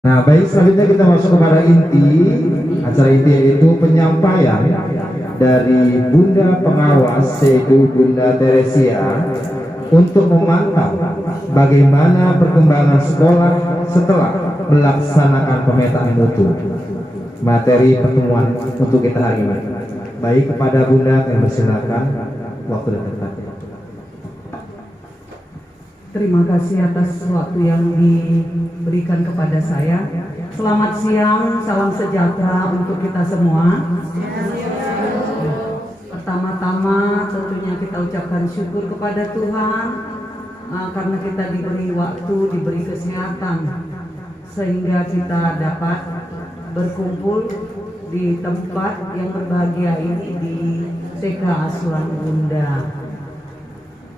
Nah, baik, selanjutnya kita masuk kepada inti acara inti, yaitu penyampaian dari Bunda Pengawas Segu Bunda Teresia untuk memantau bagaimana perkembangan sekolah setelah melaksanakan pemetaan mutu. Materi pertemuan untuk kita hari ini. Baik, kepada Bunda kami persilakan, waktu dan tempat. Terima kasih atas waktu yang diberikan kepada saya. Selamat siang, salam sejahtera untuk kita semua. Pertama-tama tentunya kita ucapkan syukur kepada Tuhan karena kita diberi waktu, diberi kesehatan sehingga kita dapat berkumpul di tempat yang berbahagia ini di TK Asuhan Bunda.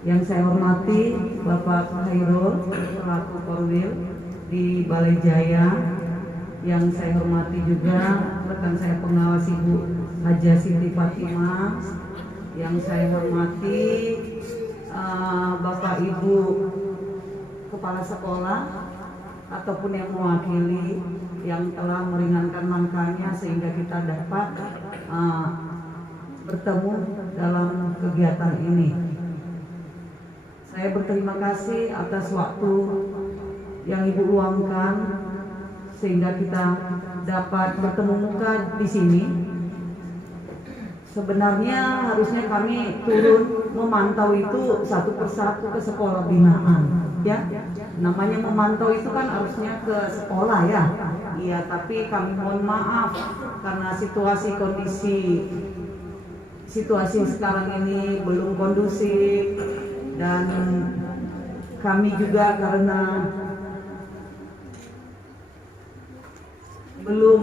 Yang saya hormati Bapak Khairul selaku Korwil di Balai Jaya, yang saya hormati juga rekan saya pengawas Ibu Haja Siti Fatimah, yang saya hormati Bapak Ibu Kepala Sekolah ataupun yang mewakili yang telah meringankan langkahnya sehingga kita dapat bertemu dalam kegiatan ini. Saya berterima kasih atas waktu yang Ibu luangkan sehingga kita dapat bertemu muka di sini. Sebenarnya harusnya kami turun memantau itu satu persatu ke sekolah binaan, ya. Namanya memantau itu kan harusnya ke sekolah, ya. Iya, tapi kami mohon maaf karena situasi sekarang ini belum kondusif. Dan kami juga karena belum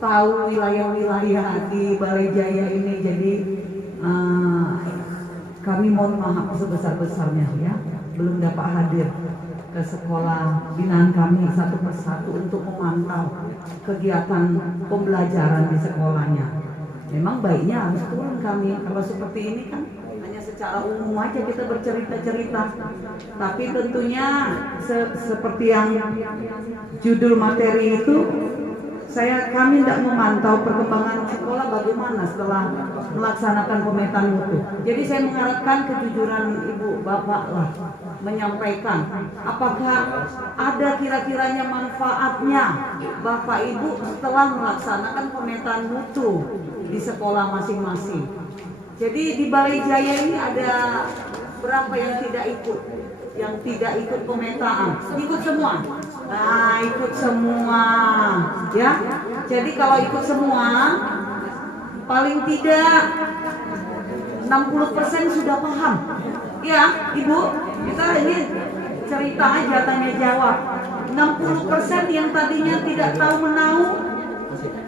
tahu wilayah-wilayah di Balai Jaya ini, jadi kami mohon maaf sebesar-besarnya, ya, belum dapat hadir ke sekolah binaan kami satu persatu untuk memantau kegiatan pembelajaran di sekolahnya. Memang baiknya harus turun kami, kalau seperti ini kan secara umum aja kita bercerita-cerita, tapi tentunya seperti yang judul materi itu, kami tidak memantau perkembangan sekolah bagaimana setelah melaksanakan pemetaan mutu. Jadi saya mengharapkan kejujuran Ibu Bapak lah menyampaikan apakah ada kira-kiranya manfaatnya Bapak Ibu setelah melaksanakan pemetaan mutu di sekolah masing-masing. Jadi di Balai Jaya ini ada berapa yang tidak ikut? Yang tidak ikut pemetaan? Ikut semua? Nah, ikut semua, ya. Jadi kalau ikut semua, paling tidak 60% sudah paham. Ya, Ibu, kita ini cerita aja, tanya jawab. 60% yang tadinya tidak tahu menahu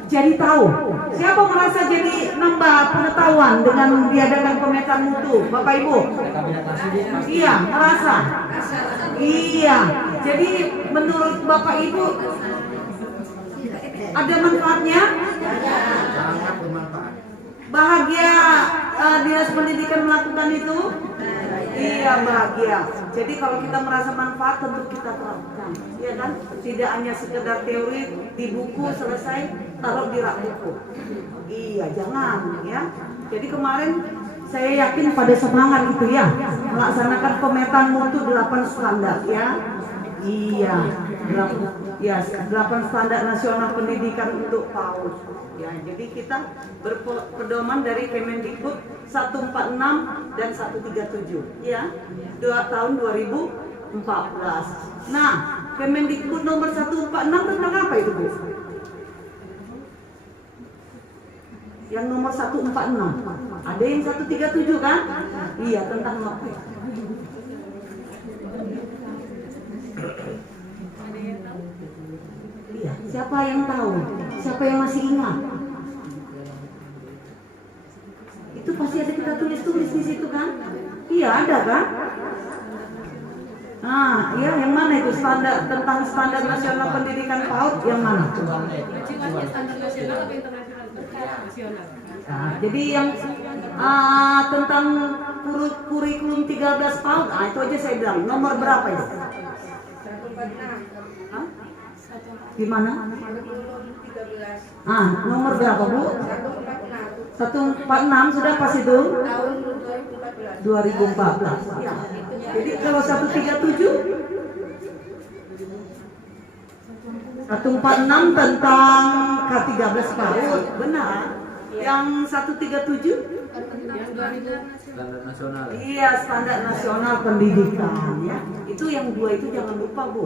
jadi tahu. Siapa merasa jadi nambah pengetahuan dengan diadakan pemetaan mutu, Bapak Ibu? Iya, merasa. Iya. Jadi menurut Bapak Ibu ada manfaatnya? Bahagia Dinas Pendidikan melakukan itu? Iya, bahagia. Jadi kalau kita merasa manfaat tentu kita terapkan, ya kan? Tidak hanya sekedar teori di buku selesai taruh di rak buku. Iya, jangan, ya. Jadi kemarin saya yakin pada semangat itu, ya, melaksanakan pemetaan mutu 8 standar, ya. Iya, 8 standar nasional pendidikan untuk PAUD. Ya, jadi kita berpedoman dari Kemendikbud 146 dan 137, ya, tahun 2014. Nah, Kemendikbud nomor 146 tentang apa itu, Bu? Yang nomor 146. Ada yang 137 kan? Iya, tentang apa? Iya, siapa yang tahu? Siapa yang masih ingat? Itu pasti ada kita tulis-tulis di situ kan? Iya, ada kan? Nah, iya, yang mana itu standar tentang standar nasional pendidikan PAUD yang mana? Standar nasional atau internasional? Nasional. Nah, jadi yang tentang kurikulum 13 PAUD, itu aja saya bilang nomor berapa itu? 146. Hah? Gimana? Nomor berapa Bu? 146 sudah pas itu? 2014. Ya. Jadi kalau 137 146 tentang K13 PAUD, benar. Yang 137 Standar nasional. iya, standar nasional pendidikan ya. Itu yang dua itu jangan lupa Bu.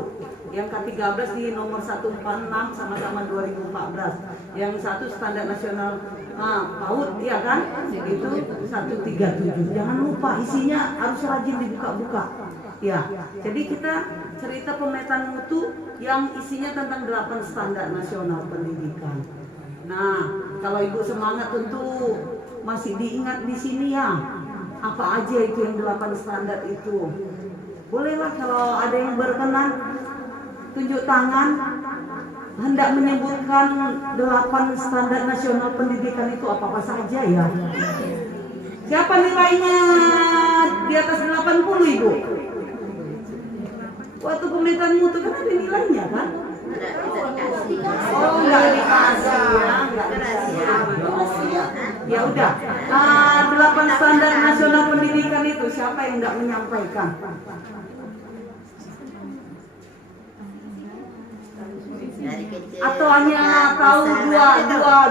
Yang K13 di nomor 146 sama-sama 2014. Yang satu standar nasional PAUD ya kan? Itu 137. Jangan lupa isinya harus rajin dibuka-buka. Ya. Jadi kita cerita pemetaan mutu yang isinya tentang 8 standar nasional pendidikan. Nah, kalau Ibu semangat tentu masih diingat di sini ya. Apa aja itu yang 8 standar itu. Bolehlah kalau ada yang berkenan tunjuk tangan hendak menyebutkan 8 standar nasional pendidikan itu apa-apa saja ya. Siapa nilainya di atas 80 Ibu? Waktu pemetaan mutu kan ada nilainya kan? Oh, enggak dikasih ya, enggak dikasih. Ya udah. 8 standar nasional pendidikan itu siapa yang enggak menyampaikan? Atau hanya tahu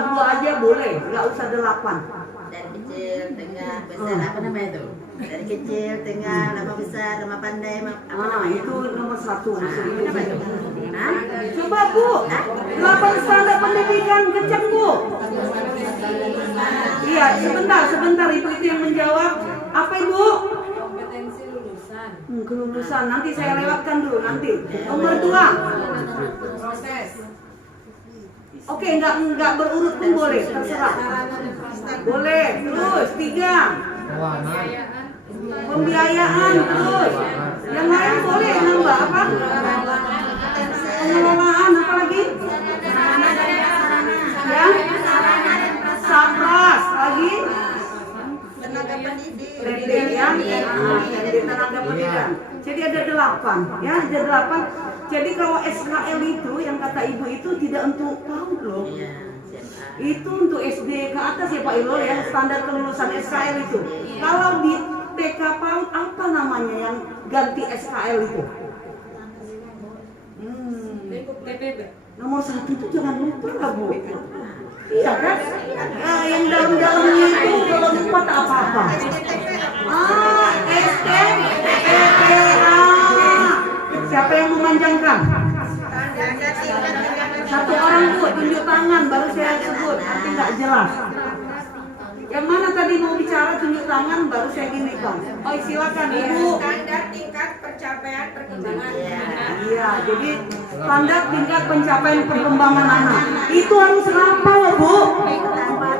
dua aja boleh, nggak usah 8. Dari kecil, tengah, besar, apa namanya itu? Dari kecil, tengah, lama besar, lama pandai, apa namanya? Itu nomor 1. Apa itu? Coba Bu, 8 standar pendidikan kencang Bu. Iya, sebentar Ibu itu yang menjawab. Apa Ibu? Kompetensi lulusan. Kelulusan, nanti saya lewatkan dulu nanti. Nomor 2. Proses. Oke, nggak berurut pun boleh, terserah. Boleh. Terus 3. Pembiayaan. Pembiayaan terus. Yang lain boleh nambah apa? Pengelolaan apa lagi? Ya? Sapras lagi? Tenaga pendidik. Pendidik ya? Pendidik tenaga pendidikan. Jadi ada 8 ya, ada 8. Jadi kalau SKL itu yang kata Ibu itu tidak untuk PAUD loh. Iya, SMA. Itu untuk SD ke atas ya Pak Ilol yang standar kelulusan SKL itu. Kalau di TK PAUD apa namanya yang ganti SKL itu? TPB. Nomor 1 itu jangan lupa lah Bu. Iya kan? Yang dalam-dalamnya itu kalau lupa tak apa-apa. STPPA. Siapa yang memanjangkan? Satu orang Bu, tunjuk tangan baru saya sebut, nanti nggak jelas. Yang mana tadi mau bicara tunjuk tangan baru saya gini Bang. Oh silakan Ibu. Standar tingkat pencapaian perkembangan anak. Iya, jadi standar tingkat pencapaian perkembangan anak itu harus hafal Bu.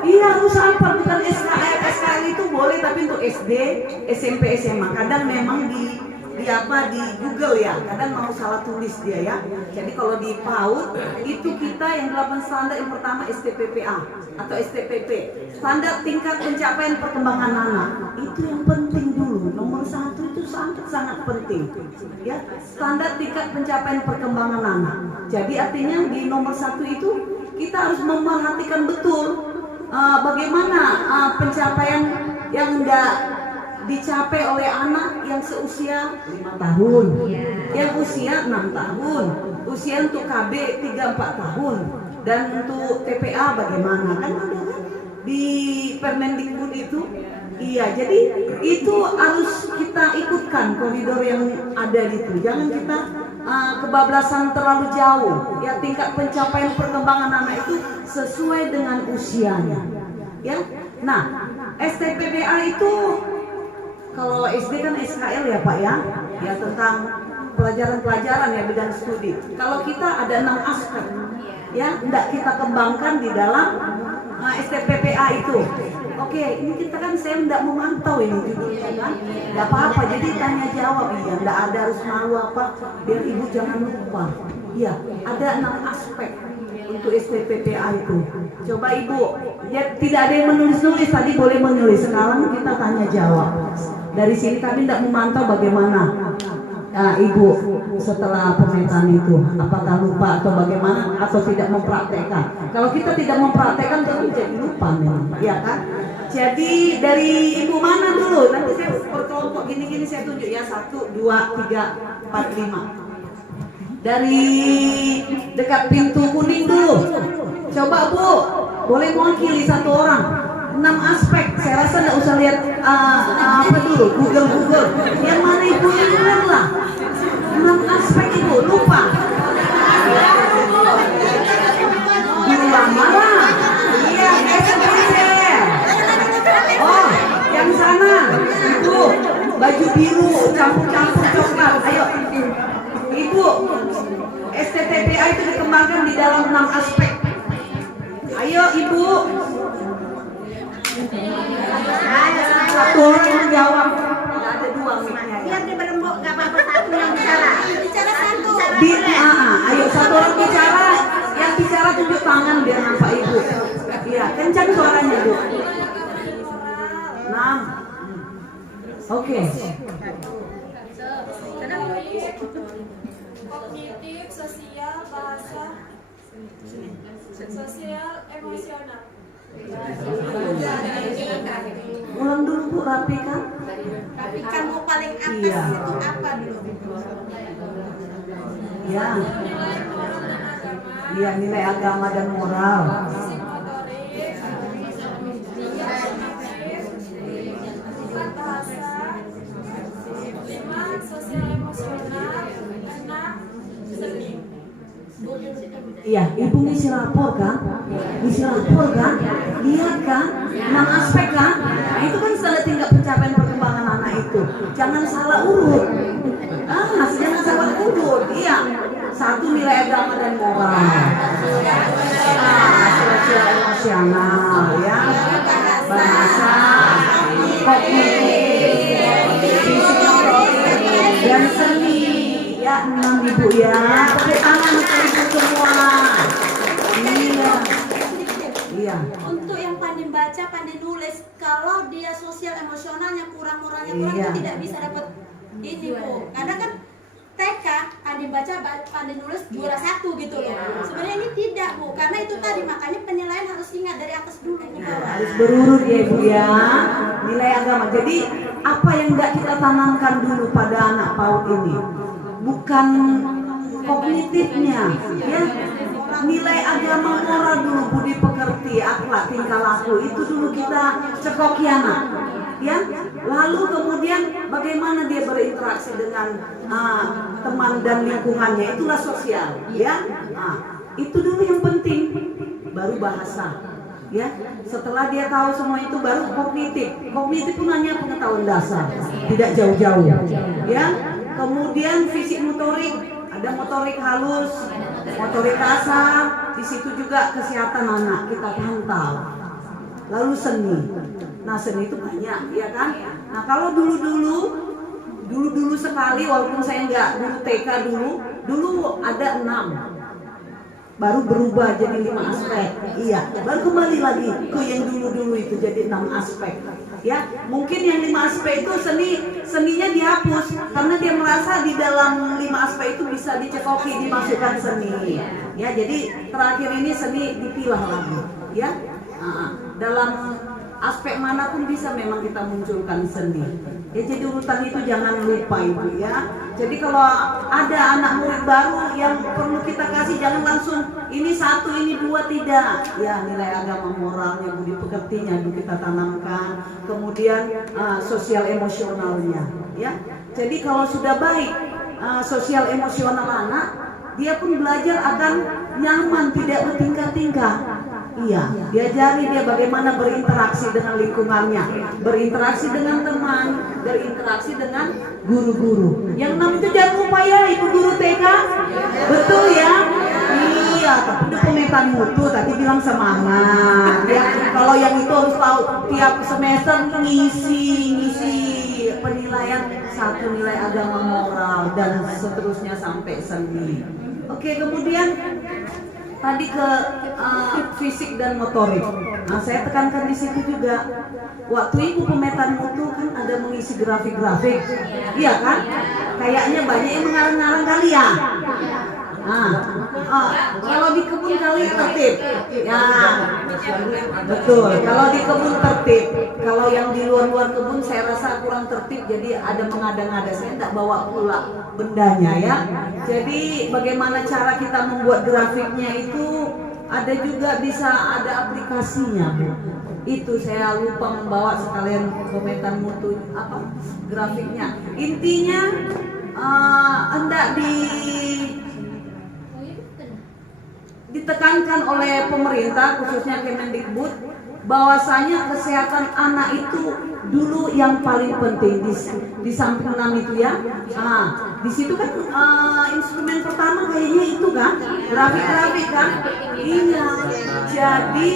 Iya harus hafal, bukan SKL. SKL itu boleh tapi untuk SD, SMP, SMA. Kadang memang di Google ya, kadang mau salah tulis dia ya. Jadi kalau di PAUD itu kita yang 8 standar, yang pertama STPPA atau STPP, standar tingkat pencapaian perkembangan anak. Itu yang penting dulu, nomor 1 itu sangat penting ya, standar tingkat pencapaian perkembangan anak. Jadi artinya di nomor 1 itu kita harus memperhatikan betul bagaimana pencapaian yang enggak dicapai oleh anak yang seusia 5 tahun, yang usia 6 tahun, usia untuk KB 3-4 tahun, dan untuk TPA bagaimana kan ada kan di Permendikbud itu. Iya, jadi itu harus kita ikutkan koridor yang ada itu. Jangan kita kebablasan terlalu jauh. Ya, tingkat pencapaian perkembangan anak itu sesuai dengan usianya. Ya, nah STPPA itu kalau SD kan SKL ya Pak ya, ya tentang pelajaran-pelajaran ya bidang studi. Kalau kita ada 6 aspek, ya tidak kita kembangkan di dalam STPPA itu. Oke, ini kita kan saya tidak memantau ini judulnya kan, tidak apa-apa. Jadi tanya jawab ya, tidak ada harus malu apa. Biar Ibu jangan lupa. Ya, ada 6 aspek untuk STPPA itu. Coba Ibu, ya tidak ada yang menulis-nulis tadi boleh menulis. Sekarang kita tanya jawab. Dari sini kami tidak memantau bagaimana Ibu setelah pemetaan itu apakah lupa atau bagaimana atau tidak mempraktekkan? Kalau kita tidak mempraktekkan tentu jadi lupa memang, ya kan? Jadi dari ibu mana dulu? Nanti saya berkelompok gini-gini saya tunjuk ya 1, 2, 3, 4, 5. Dari dekat pintu kuning dulu. Coba Bu, boleh mewakili satu orang. 6 aspek. Saya rasa nggak usah lihat apa dulu, Google. Yang mana ibu ingat lah. 6 aspek ibu lupa. Lama lah. Iya, SPCR. Oh, yang sana ibu baju biru campur-campur coklat. Ayo, ibu. STTPA itu dikembangkan di dalam 6 aspek. Ayo ibu. Satu orang yang jawab. Nggak ada 2 mic-nya. Biar dia berembuk, nggak apa-apa, satu yang bicara. Bicara satu. Ayo satu orang bicara. Yang bicara tunjuk tangan biar nampak ibu. Iya, kencang suaranya Bu. 6. Oke. Kognitif, sosial, bahasa, sosial, emosional. Ulang dulu Bu, rapikan. Tapi kamu paling atas Iya. itu apa dulu? Ya. Nilai moral dan agama, Iya, nilai agama dan moral. psikomotorik, empat bahasa, 5 sosial emosional, 6 seni. Iya, ibu ngisi rapor kan? Ngisi rapor kan? Lihat kan? 6 aspek kan? Nah, itu kan sudah tingkat pencapaian perkembangan anak itu. Jangan salah urut. Jangan salah urut. Iya. 1 nilai agama dan moral. Sosial emosional ya. Bahasa, kognitif, psikomotorik, dan seni. Ya, 6 ibu ya. Tepuk tangan untuk ibu semua. Iya. Untuk yang pandai baca, pandai nulis, kalau dia sosial emosionalnya kurang, moralnya kurang, Iya. itu tidak bisa dapat ini Bu. Kadang kan TK pandai baca, pandai nulis juara 1 gitu loh. Sebenarnya ini tidak Bu, karena itu tadi makanya penilaian harus ingat dari atas dulu ke bawah. Harus berurut ya ibu ya. Nilai agama. Jadi apa yang tidak kita tanamkan dulu pada anak PAUD ini? Bukan kognitifnya, ya. Nilai agama, moral dulu, budi pekerti, akhlak, tingkah laku itu dulu kita cekoki anak, ya. Lalu kemudian bagaimana dia berinteraksi dengan teman dan lingkungannya, itulah sosial, ya. Itu dulu yang penting, baru bahasa, ya. Setelah dia tahu semua itu baru kognitif. Kognitif pun hanya pengetahuan dasar, tidak jauh-jauh, ya. Kemudian fisik motorik, ada motorik halus, motorik kasar, di situ juga kesehatan anak kita pantau. Lalu seni, nah seni itu banyak, ya kan? Nah kalau dulu sekali, walaupun saya nggak dulu TK dulu ada 6, baru berubah jadi 5 aspek, iya, baru kembali lagi ke yang dulu itu jadi 6 aspek. Ya, mungkin yang 5 aspek itu seninya dihapus karena dia merasa di dalam 5 aspek itu bisa dicekoki, dimasukkan seni. Ya, jadi terakhir ini seni dipilah lagi. Ya, dalam aspek manapun bisa memang kita munculkan seni. Ya, jadi urutan itu jangan lupa ibu ya. Jadi kalau ada anak murid baru yang perlu kita kasih, jangan langsung ini 1, ini 2, tidak. Ya, nilai agama, moralnya, budi pekertinya itu kita tanamkan. Kemudian sosial emosionalnya, ya. Jadi kalau sudah baik sosial emosional anak, dia pun belajar akan nyaman, tidak bertingkah-tingkah. Iya, diajari dia bagaimana berinteraksi dengan lingkungannya, berinteraksi dengan teman, berinteraksi dengan guru-guru. Yang 6 itu jangan lupa ya, ibu guru TK, betul ya? Iya, tapi itu pemetaan mutu, tadi bilang semangat. Ya, kalau yang itu harus tahu tiap semester ngisi penilaian 1 nilai agama, moral, dan seterusnya sampai seni. Oke, kemudian tadi ke fisik dan motorik. Nah, saya tekankan di situ juga. Waktu ibu pemetaan mutu kan ada mengisi grafik-grafik, iya kan? kayaknya banyak yang mengarang-arang kali ya. Kalau di kebun kali tertib, ya betul. Kalau di kebun tertib, kalau yang di luar kebun saya rasa kurang tertib. Jadi ada mengada-ngada, saya tidak bawa pula bendanya ya. Jadi bagaimana cara kita membuat grafiknya itu ada juga bisa ada aplikasinya. Itu saya lupa membawa sekalian komentar mutu grafiknya. Intinya hendak ditekankan oleh pemerintah khususnya Kemendikbud bahwasanya kesehatan anak itu dulu yang paling penting di samping 6 itu ya. Di situ kan instrumen pertama kayaknya itu kan grafik kan. Iya. Jadi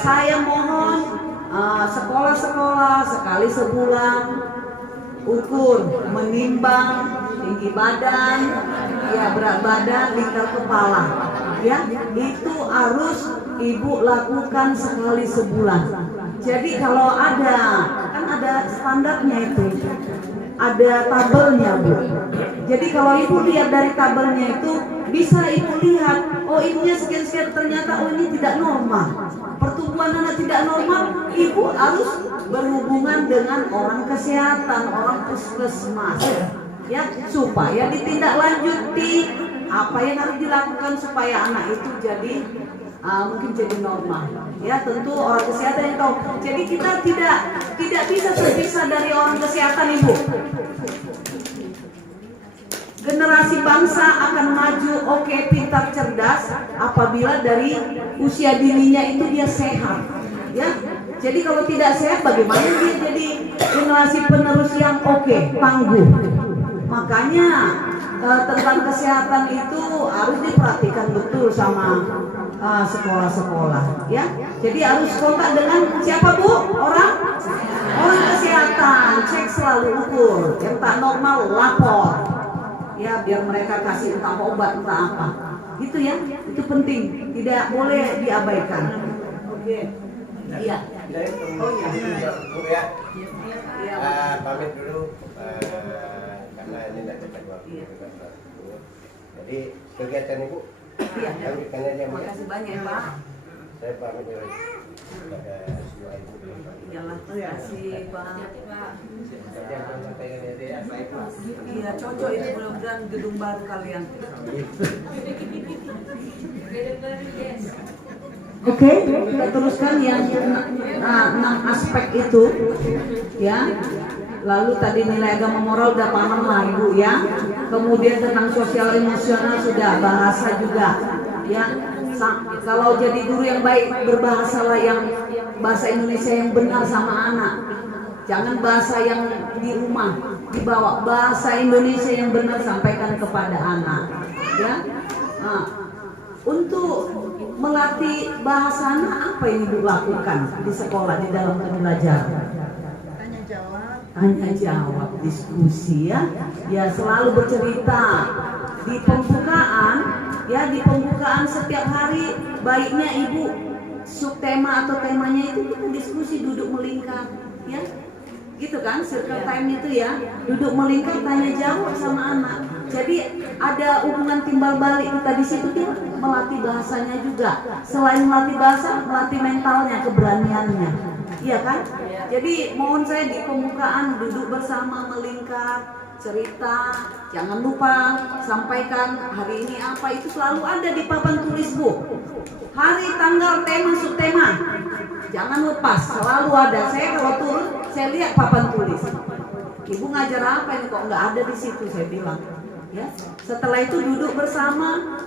saya mohon sekolah-sekolah sekali sebulan ukur, menimbang tinggi badan, ya berat badan, lingkar kepala, ya itu harus ibu lakukan sekali sebulan. Jadi kalau ada kan ada standarnya itu, ada tabelnya bu. Jadi kalau ibu lihat dari tabelnya itu bisa ibu lihat, oh ibunya sekian-sekian, ternyata oh ini tidak normal. Pertumbuhan anak tidak normal, ibu harus berhubungan dengan orang kesehatan, orang puskesmas, ya supaya ditindaklanjuti apa yang harus dilakukan supaya anak itu jadi mungkin jadi normal. Ya tentu orang kesehatan yang tahu. Jadi kita tidak bisa terpisah dari orang kesehatan ibu. Generasi bangsa akan maju pintar, cerdas apabila dari usia dininya itu dia sehat. Ya, jadi kalau tidak sehat bagaimana dia jadi generasi penerus yang tangguh. Makanya tentang kesehatan itu harus diperhatikan betul sama sekolah-sekolah. Ya, jadi harus kontak dengan siapa bu? Orang kesehatan, cek selalu ukur. Yang tak normal lapor. Ya biar mereka kasih entah obat entah apa gitu ya, itu penting, tidak boleh diabaikan. Oke. Iya. Oh iya. Pamit dulu karena ini tidak cepat waktu. Jadi kegiatan ibu lanjutkan aja. Makasih banyak Pak. Saya pamit dulu kepada semua ibu. Terima kasih Pak. Iya cocok ini, mudah-mudahan gedung baru kalian. Oke, kita teruskan yang 6 aspek itu, ya. Lalu tadi nilai agama moral udah paham lah ibu ya. Kemudian tentang sosial emosional sudah, bahasa juga, ya. Kalau jadi guru yang baik berbahasalah yang bahasa Indonesia yang benar sama anak. Jangan bahasa yang di rumah, dibawa bahasa Indonesia yang benar sampaikan kepada anak. Ya, untuk melatih bahasa anak apa yang ibu lakukan di sekolah di dalam pembelajaran? Tanya jawab, diskusi ya. Ya selalu bercerita di pembukaan. Ya di pembukaan setiap hari baiknya ibu subtema atau temanya itu kita diskusi duduk melingkar, ya. Gitu kan, circle time itu ya, duduk melingkar tanya jawab sama anak. Jadi ada hubungan timbal balik kita di situ, dia melatih bahasanya juga. Selain melatih bahasa, melatih mentalnya, keberaniannya. Iya kan? Jadi mohon saya di pembukaan duduk bersama melingkar, cerita, jangan lupa sampaikan hari ini apa, itu selalu ada di papan tulis bu. Hari, tanggal, tema, subtema. Jangan lepas, selalu ada. Saya kalau turun, saya lihat papan tulis. Ibu ngajar apa ini kok nggak ada di situ, saya bilang. Ya. Setelah itu duduk bersama,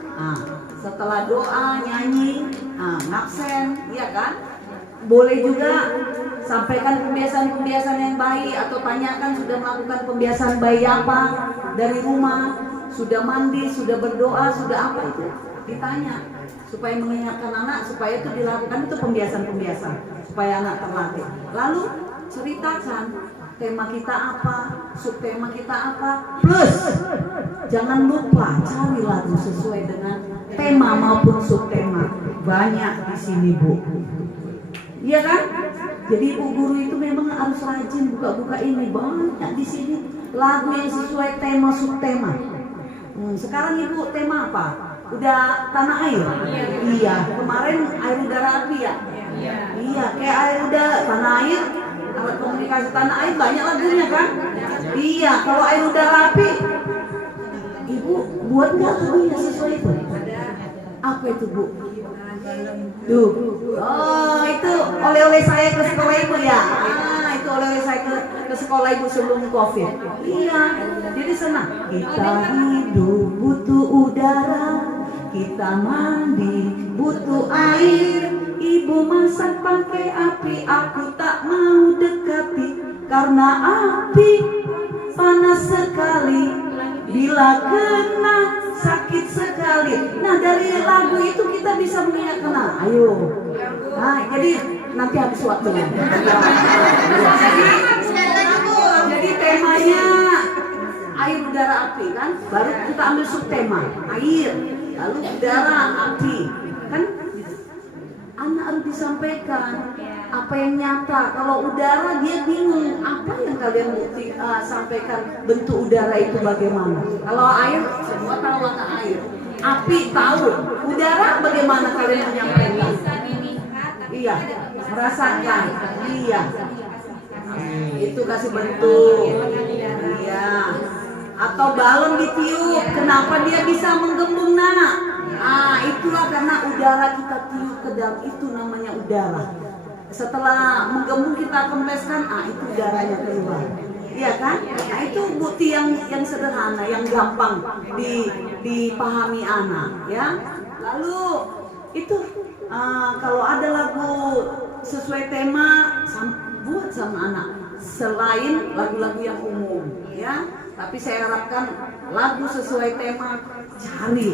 setelah doa, nyanyi, ngabsen, iya kan? Boleh juga sampaikan pembiasaan-pembiasaan yang baik atau tanyakan sudah melakukan pembiasaan baik apa dari rumah, sudah mandi, sudah berdoa, sudah apa itu ditanya supaya mengingatkan anak supaya itu dilakukan, itu pembiasaan-pembiasaan supaya anak terlatih. Lalu ceritakan tema kita apa, subtema kita apa, plus jangan lupa cari lagu sesuai dengan tema maupun subtema. Banyak di sini bu. Iya kan? Jadi ibu guru itu memang harus rajin buka-buka ini, banyak di sini lagu yang sesuai tema subtema. Sekarang ibu tema apa? Udah tanah air? Iya. Kemarin air udara api ya? Iya. Kayak air udara tanah air, alat komunikasi tanah air banyak lagunya kan? Iya. Kalau air udara api, ibu buat nggak lagunya sesuai itu? Apa itu bu? Tuh. Oh itu oleh-oleh saya ke sekolah ibu ya? Itu oleh-oleh saya ke sekolah ibu sebelum COVID. Iya. Jadi senang. Kita hidup butuh udara, kita mandi butuh air. Ibu masak pakai api, aku tak mau dekati karena api panas sekali. Bila kena sakit sekali. Nah dari lagu itu kita bisa mengingatkan. Nah, ayo. Nah jadi nanti habis waktunya. Jadi temanya air udara api kan. Baru kita ambil subtema air, lalu udara api kan. Anak harus disampaikan apa yang nyata. Kalau udara dia bingung apa yang kalian sampaikan, bentuk udara itu bagaimana. Kalau air semua tahu warna air, api tahu, udara bagaimana kalian menyampaikan. Iya, merasakan. Iya, itu kasih bentuk. Iya, atau balon ditiup, kenapa dia bisa menggembung nak? Itulah karena udara kita tiup ke dalam, itu namanya udara. Setelah menggembung kita kemeskan, itu udaranya keluar. Iya kan? Nah itu bukti yang sederhana, yang gampang dipahami anak, ya. Lalu itu kalau ada lagu sesuai tema, buat sama anak. Selain lagu-lagu yang umum, ya. Tapi saya harapkan lagu sesuai tema, cari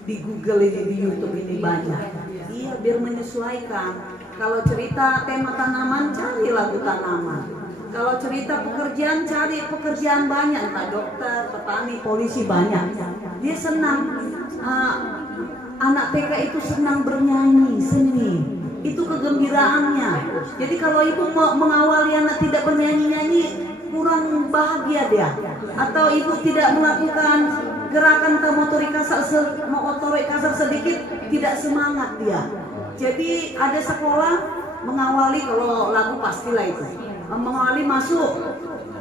di Google ini, di YouTube ini banyak. Iya, biar menyesuaikan. Kalau cerita tema tanaman, cari lagu tanaman. Kalau cerita pekerjaan, cari pekerjaan banyak. Entah dokter, petani, polisi banyak. Dia senang. Anak TK itu senang bernyanyi, seni. Itu kegembiraannya. Jadi kalau ibu mau mengawali anak tidak bernyanyi-nyanyi, kurang bahagia dia. Atau ibu tidak melakukan gerakan motorik kasar sedikit, tidak semangat dia. Jadi ada sekolah mengawali, kalau lagu pastilah itu, mengawali masuk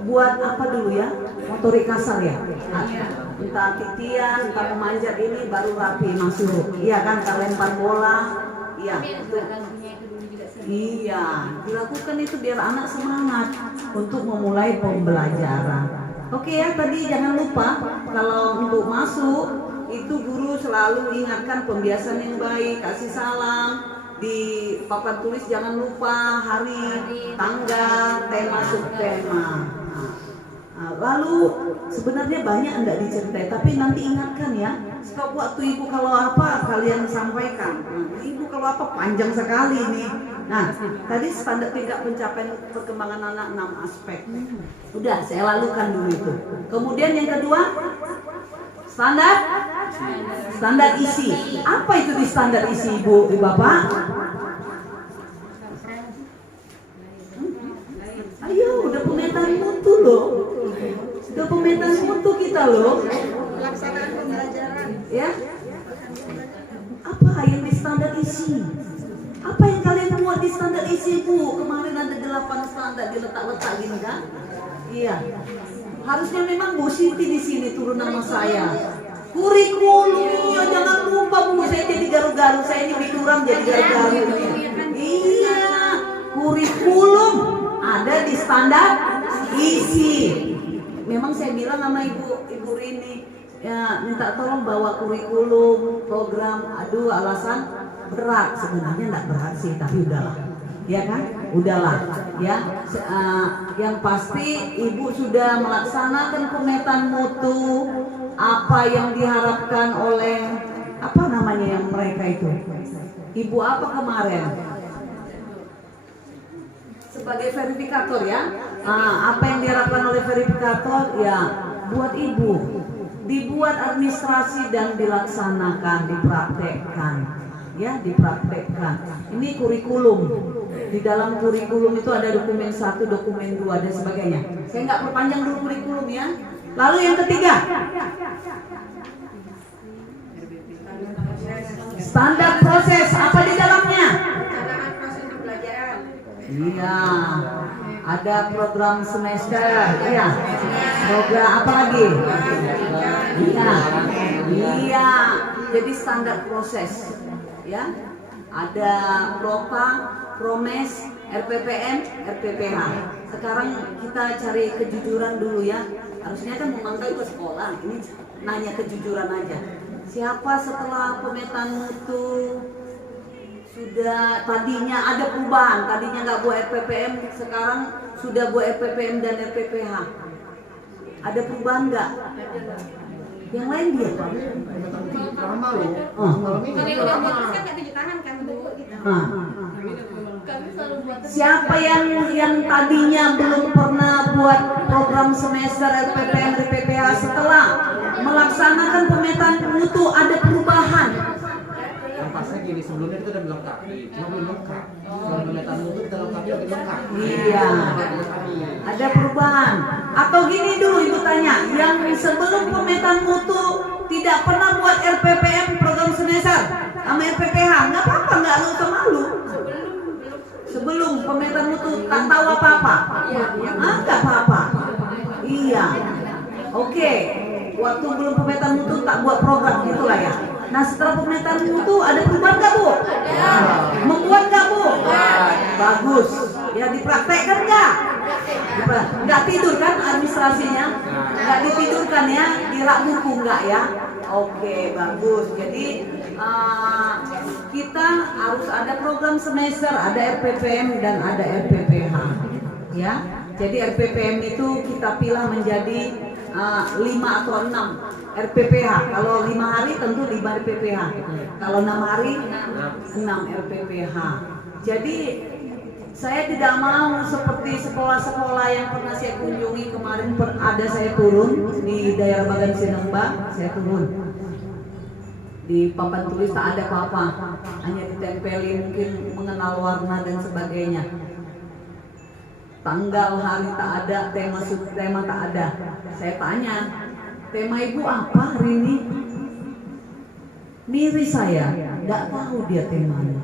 buat apa dulu ya, motorik kasar ya, entah titian, entah memanjat ini baru rapi masuk. Iya kan, kalau lempar bola, iya. Iya, dilakukan itu biar anak semangat untuk memulai pembelajaran. Oke ya, tadi jangan lupa kalau untuk masuk itu guru selalu ingatkan pembiasaan yang baik, kasih salam, di papan tulis jangan lupa hari, tanggal, tema, subtema. Lalu sebenarnya banyak enggak diceritai, tapi nanti ingatkan ya. Setiap waktu ibu kalau apa kalian sampaikan. Ibu kalau apa panjang sekali nih. Nah, tadi standar tingkat pencapaian perkembangan anak 6 aspek. Udah, saya lalukan dulu itu. Kemudian yang kedua, standar isi. Apa itu di standar isi Ibu, Bapak? Ayo, udah pemetaan mutu loh. Udah pemetaan mutu kita loh. Pelaksanaan pembelajaran. Ya. Apa yang di standar isi? Apa yang kalian buat di standar isi Bu? Kemarin ada 8 standar diletak-letak gini kan? Iya. Harusnya memang Bu Siti di sini turun nama saya. Kurikulum, jangan lupa Bu, saya jadi garu-garu, saya ini bikuram jadi garu-garu. Iya. Kurikulum ada di standar isi. Memang saya bilang sama Ibu Rini, ya minta tolong bawa kurikulum, program. Aduh, alasan berat, sebenarnya enggak berat sih, tapi udahlah, ya kan, udahlah, ya. Yang pasti ibu sudah melaksanakan pemetaan mutu, apa yang diharapkan oleh apa namanya yang mereka itu, ibu apa kemarin sebagai verifikator ya. Apa yang diharapkan oleh verifikator ya, buat ibu dibuat administrasi dan dilaksanakan, dipraktekkan. Ya, dipraktekkan. Ini kurikulum. Di dalam kurikulum itu ada dokumen 1, dokumen 2 dan sebagainya. Saya nggak perpanjang dulu kurikulum ya. Lalu yang ketiga, standar proses apa di dalamnya? Iya, ada program semester, iya. Program apa lagi? Iya, iya. Jadi standar proses, ya. Ada Propa, Promes, RPPM, RPPH. Sekarang kita cari kejujuran dulu ya. Harusnya kan memantau ke sekolah, ini nanya kejujuran aja. Siapa setelah pemetaan mutu sudah tadinya ada perubahan, tadinya nggak buat RPPM, sekarang sudah buat RPPM dan RPPH. Ada perubahan nggak? Yang lain dia? Kalau yang udah putus kan nggak tunjuk tangan kan Bu gitu. Kami selalu buat. Siapa yang tadinya belum pernah buat program semester RPPM RPPH setelah melaksanakan pemetaan mutu ada perubahan? Yang pasnya gini, sebelumnya itu udah melengkapi, cuma belum lengkap. Kalau pemetaan mutu kita lengkapi lebih lengkap. Iya, ada perubahan. Atau gini dulu ibu tanya, yang sebelum pemetaan mutu tidak pernah buat RPPM program semester sama RPPH, nggak apa-apa, nggak usah malu. Sebelum pemetaan mutu tak tahu apa-apa, nggak apa-apa. Iya, oke. Waktu belum pemetaan mutu tak buat program gitulah ya. Nah setelah pemetaan mutu ada perubahan nggak Bu? Ada. Membuat nggak Bu? Bagus. Ya dipraktekkan nggak? Nggak tidur kan administrasinya? Nggak ditidurkan ya? Di rak buku nggak ya? Oke, bagus. Jadi kita harus ada program semester, ada RPPM dan ada RPPH. Ya. Jadi RPPM itu kita pilih menjadi 5 atau 6 RPPH. Kalau 5 hari tentu 5 RPPH. Kalau 6 hari 6 RPPH. Jadi saya tidak mau seperti sekolah-sekolah yang pernah saya kunjungi kemarin, ada saya turun di daerah Bagan Sinemba, saya turun di papan tulis tak ada apa-apa, hanya ditempelin mungkin mengenal warna dan sebagainya. Tanggal hari tak ada, tema tak ada. Saya tanya, tema ibu apa hari ini? Miri saya, nggak tahu dia temanya.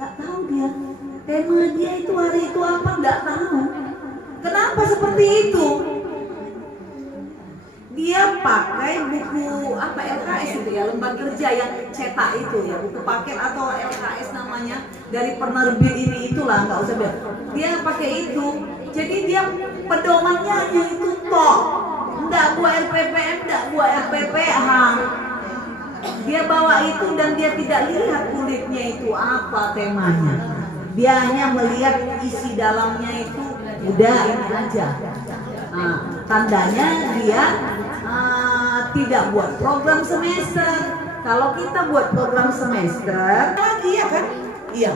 Nggak tahu dia. Tema dia itu hari itu apa, nggak tahu. Kenapa seperti itu? Dia pakai buku apa LKS itu ya, lembaga kerja yang cetak itu ya, buku paket atau LKS namanya, dari penerbit ini itulah, nggak usah biar. Dia pakai itu, jadi dia pedomannya hanya itu toh, nggak buat RPPM, nggak buat RPPH. Dia bawa itu dan dia tidak lihat kulitnya itu apa temanya. Dia hanya melihat isi dalamnya itu, udah ini aja. Nah, tandanya dia tidak buat program semester. Kalau kita buat program semester lagi ya kan? Iya.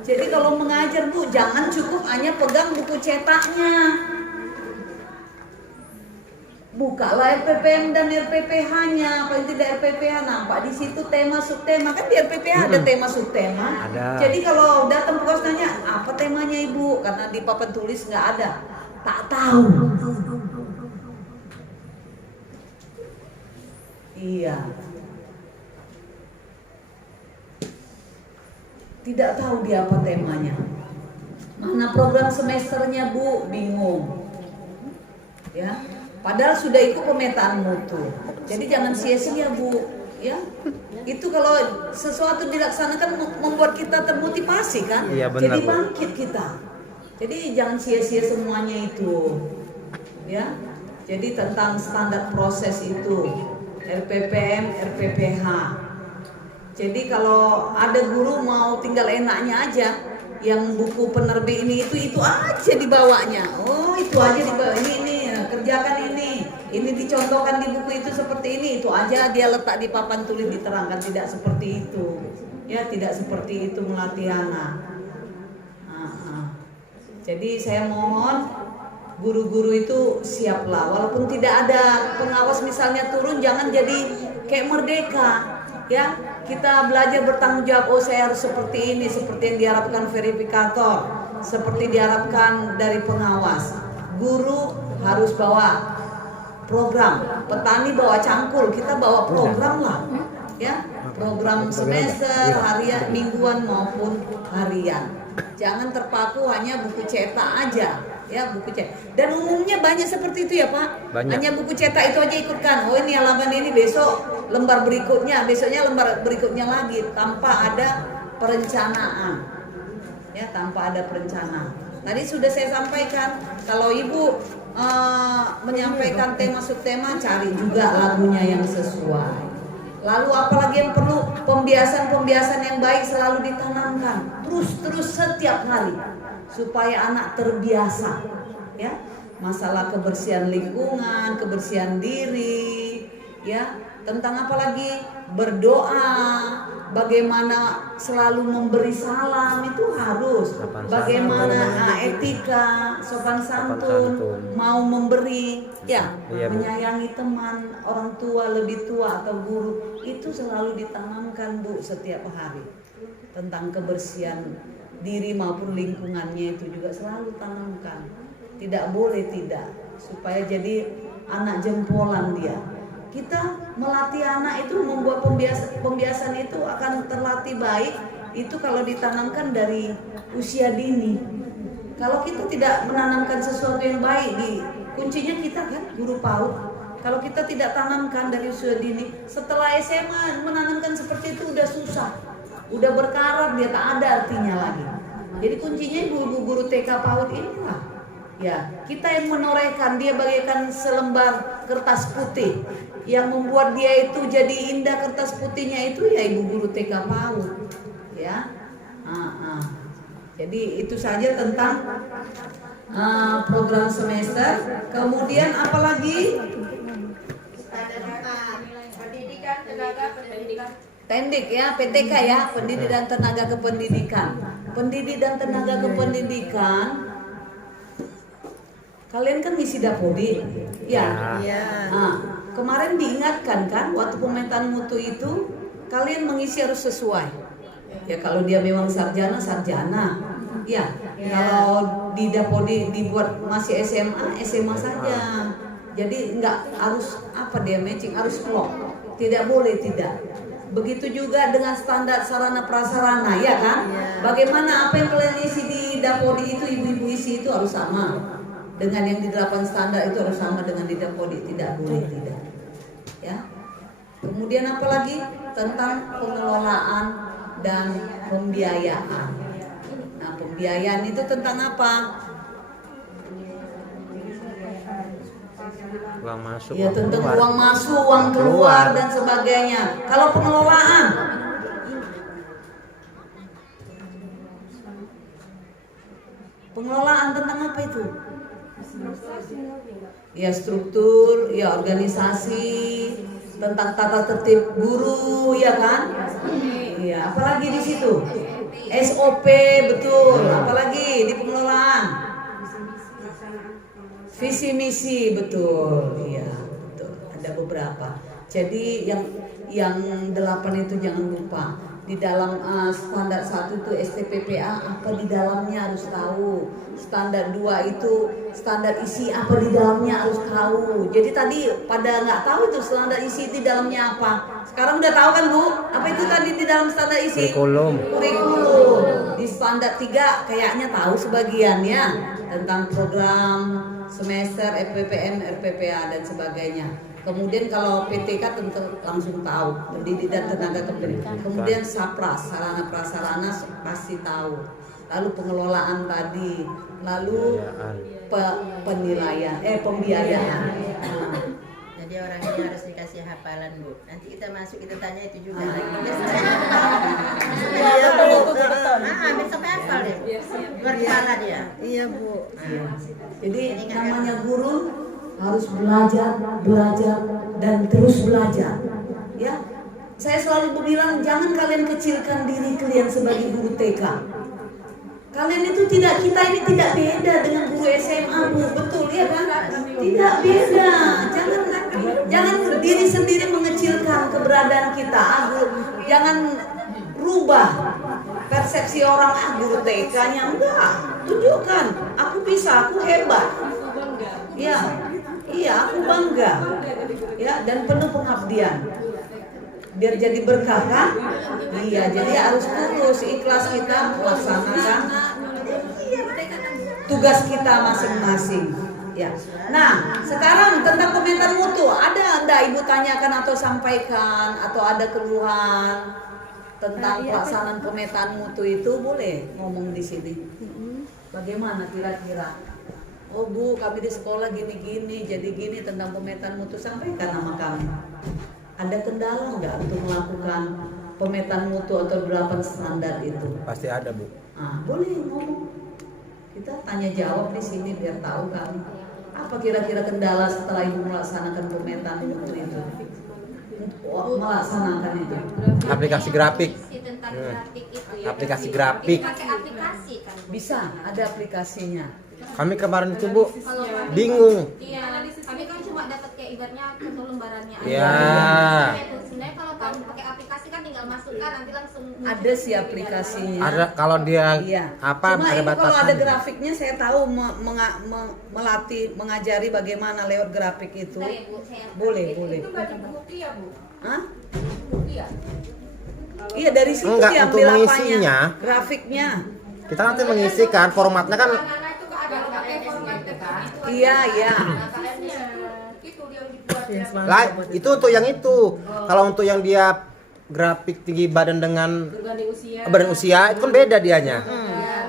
Jadi kalau mengajar Bu, jangan cukup hanya pegang buku cetaknya. Bukalah RPPM dan RPPH-nya, paling tidak RPPH nampak di situ tema subtema, kan di RPPH ada tema subtema. Ada. Jadi kalau datang petugas tanya apa temanya Ibu, karena di papan tulis nggak ada, tak tahu. Iya. Tidak tahu dia apa temanya. Mana program semesternya Bu, bingung. Ya. Padahal sudah ikut pemetaan mutu. Jadi jangan sia-sia Bu, ya. Itu kalau sesuatu dilaksanakan membuat kita termotivasi kan? Iya, benar, jadi Bu. bangkit kita. Jadi jangan sia-sia semuanya itu. Ya. Jadi tentang standar proses itu, RPPM, RPPH. Jadi kalau ada guru mau tinggal enaknya aja, yang buku penerbit ini itu aja dibawanya. Oh, itu aja dibawa. Ini kerjakan ini dicontohkan di buku itu seperti ini, itu aja dia letak di papan tulis diterangkan. Tidak seperti itu, ya, tidak seperti itu melatih anak. Jadi saya mohon guru-guru itu siaplah, walaupun tidak ada pengawas misalnya turun, jangan jadi kayak Merdeka. Ya, kita belajar bertanggung jawab. Oh, saya harus seperti ini, seperti yang diharapkan verifikator, seperti diharapkan dari pengawas. Guru harus bawa program, petani bawa cangkul, kita bawa program lah, ya, program semester, harian, mingguan maupun harian. Jangan terpaku hanya buku cetak aja, ya, buku cetak. Dan umumnya banyak seperti itu ya Pak. Hanya buku cetak itu aja ikutkan. Oh ini halaman ini, besok lembar berikutnya, besoknya lembar berikutnya lagi, tanpa ada perencanaan, ya, tanpa ada perencanaan. Tadi sudah saya sampaikan, kalau ibu menyampaikan tema subtema, cari juga lagunya yang sesuai. Lalu apalagi yang perlu, pembiasan-pembiasan yang baik selalu ditanamkan terus setiap hari supaya anak terbiasa, ya, masalah kebersihan lingkungan, kebersihan diri, ya, tentang apalagi berdoa, bagaimana selalu memberi salam itu harus, bagaimana etika, sopan santun, mau memberi, ya, menyayangi teman, orang tua, lebih tua atau guru, itu selalu ditanamkan Bu setiap hari. Tentang kebersihan diri maupun lingkungannya itu juga selalu tanamkan. Tidak boleh tidak, supaya jadi anak jempolan dia. Kita melatih anak itu, membuat pembiasan itu akan terlatih baik itu kalau ditanamkan dari usia dini. Kalau kita tidak menanamkan sesuatu yang baik, kuncinya kita kan guru PAUD. Kalau kita tidak tanamkan dari usia dini, setelah SMA menanamkan seperti itu udah susah, udah berkarat, dia tak ada artinya lagi. Jadi kuncinya ibu-ibu guru TK PAUD inilah, ya, kita yang menorehkan dia bagaikan selembar kertas putih. Yang membuat dia itu jadi indah kertas putihnya itu ya ibu guru TK PAUD, ya. Jadi itu saja tentang program semester. Kemudian apalagi? Pendidikan, tenaga pendidikan. Tendik ya, PTK ya, pendidik dan tenaga kependidikan. Pendidik dan tenaga kependidikan. Kalian kan ngisi Dapodi, ya. Kemarin diingatkan kan, waktu pemetaan mutu itu kalian mengisi harus sesuai. Ya kalau dia memang sarjana, ya. Kalau di Dapodi dibuat masih SMA saja. Jadi nggak harus dia matching, harus klop. Tidak boleh tidak. Begitu juga dengan standar sarana prasarana, ya kan? Bagaimana apa yang kalian isi di Dapodi itu, ibu-ibu isi itu harus sama. Dengan yang di 8 standar itu harus sama dengan di Dapodi, tidak boleh tidak. Ya. Kemudian apalagi tentang pengelolaan dan pembiayaan. Nah, pembiayaan itu tentang apa? Uang masuk, Ya, tentang uang masuk, uang keluar dan sebagainya. Kalau pengelolaan, pengelolaan tentang apa itu? Ya struktur, ya organisasi, tentang tata tertib guru, ya kan? Iya, apalagi di situ? SOP, betul. Apalagi di pengelolaan? Visi misi, betul. Iya, betul. Ada beberapa. Jadi yang 8 itu jangan lupa. Di dalam standar 1 itu STPPA apa di dalamnya harus tahu. Standar 2 itu standar isi apa di dalamnya harus tahu. Jadi tadi pada nggak tahu itu standar isi di dalamnya apa. Sekarang udah tahu kan Bu? Apa itu tadi di dalam standar isi? Kurikulum. Di standar 3 kayaknya tahu sebagian ya, tentang program semester, FPPM, RPPA dan sebagainya. Kemudian kalau PTK tentu langsung tahu, pendidik dan tenaga kependidikan. Kemudian SAPRAS, sarana prasarana pasti tahu. Lalu pengelolaan tadi, lalu penilaian, pembiayaan. Jadi orang ini harus dikasih hafalan Bu. Nanti kita masuk kita tanya itu juga lagi. Betul. Hampir sampai hafal deh. Luar kepala dia. Iya Bu. Jadi namanya guru harus belajar dan terus belajar. Ya, saya selalu bilang jangan kalian kecilkan diri kalian sebagai guru TK. Kalian itu kita ini tidak beda dengan guru SMA Bu, betul ya kan? Tidak beda. Jangan diri sendiri mengecilkan keberadaan keberadaan kita, jangan rubah persepsi orang guru TK-nya enggak. Tunjukkan, aku bisa, aku hebat. Iya, aku bangga. Ya, dan penuh pengabdian. Biar jadi berkah kan? Iya, jadi harus tulus, ikhlas kita melaksanakan tugas kita masing-masing. Ya. Nah, sekarang tentang komentar mutu, ada enggak Ibu tanyakan atau sampaikan atau ada keluhan tentang pelaksanaan pemetaan mutu itu, boleh ngomong di sini. Bagaimana kira-kira? Oh Bu, kami di sekolah gini-gini, jadi gini tentang pemetaan mutu, sampaikan sama kami. Ada kendala nggak untuk melakukan pemetaan mutu atau penerapan standar itu? Pasti ada, Bu. Boleh ngomong. Kita tanya jawab di sini biar tahu kami. Apa kira-kira kendala setelah Ibu melaksanakan pemetaan mutu itu? Melaksanakan itu. Aplikasi grafik. Tentang grafik itu ya. Aplikasi grafik. Pakai aplikasi kan. Bisa, ada aplikasinya. Kami kemarin itu, Bu, Kalau bingung. iya, kami kan cuma dapat kayak ibaratnya satu lembarannya aja. Iya. Sebenarnya kalau kamu pakai aplikasi kan tinggal masukkan nanti langsung Ada sih aplikasinya. Ada kalau dia Iya. apa Cuma ada Ibu kalau ada batasan. grafiknya saya tahu melatih, mengajari bagaimana lewat grafik itu. Bentar ya, Bu, saya Boleh. Itu nggak diikuti ya, Bu? Hah? Diikuti ya? Iya, dari situ Enggak, diambil untuk apanya? mengisinya. Grafiknya. Kita nanti mengisikan formatnya kan Anak-anak itu kan ada pakai format kan? Iya. Itu dia dibuat. lah itu untuk yang itu. Kalau untuk yang dia grafik tinggi badan dengan badan usia itu kan beda dianya.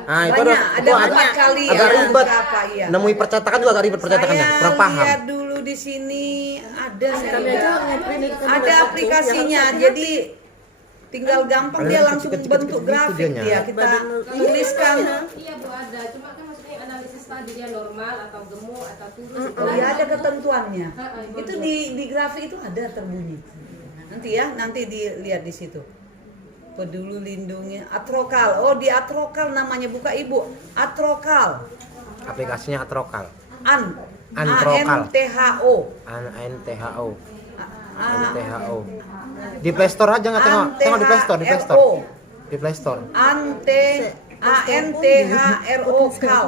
Nah, itu Banyak, ada itu 4 kali agak ya, ribet. berapa, iya. Nemui percetakan juga agak ribet percetakannya. Saya Kurang paham. lihat dulu di sini ada ada aplikasinya. Jadi tinggal gampang Ada dia yang langsung kecil-kecil bentuk gitu grafik dianya. dia. Kita tuliskan. Iya Bu ada, cuma kan maksudnya analisis tadi dia normal atau gemuk atau kurus. Ya ada ketentuannya. Itu di grafik itu ada terbunyi. Nanti dilihat di situ. Peduli lindungi Atrokal. Oh, di Atrokal namanya, buka Ibu. Atrokal. Aplikasinya Atrokal. Antrokal. ANTHO. ANTHO. ANTHO. Di Play Store aja nggak tengok di Play Store, Di Play Store. ANTHRO Kal.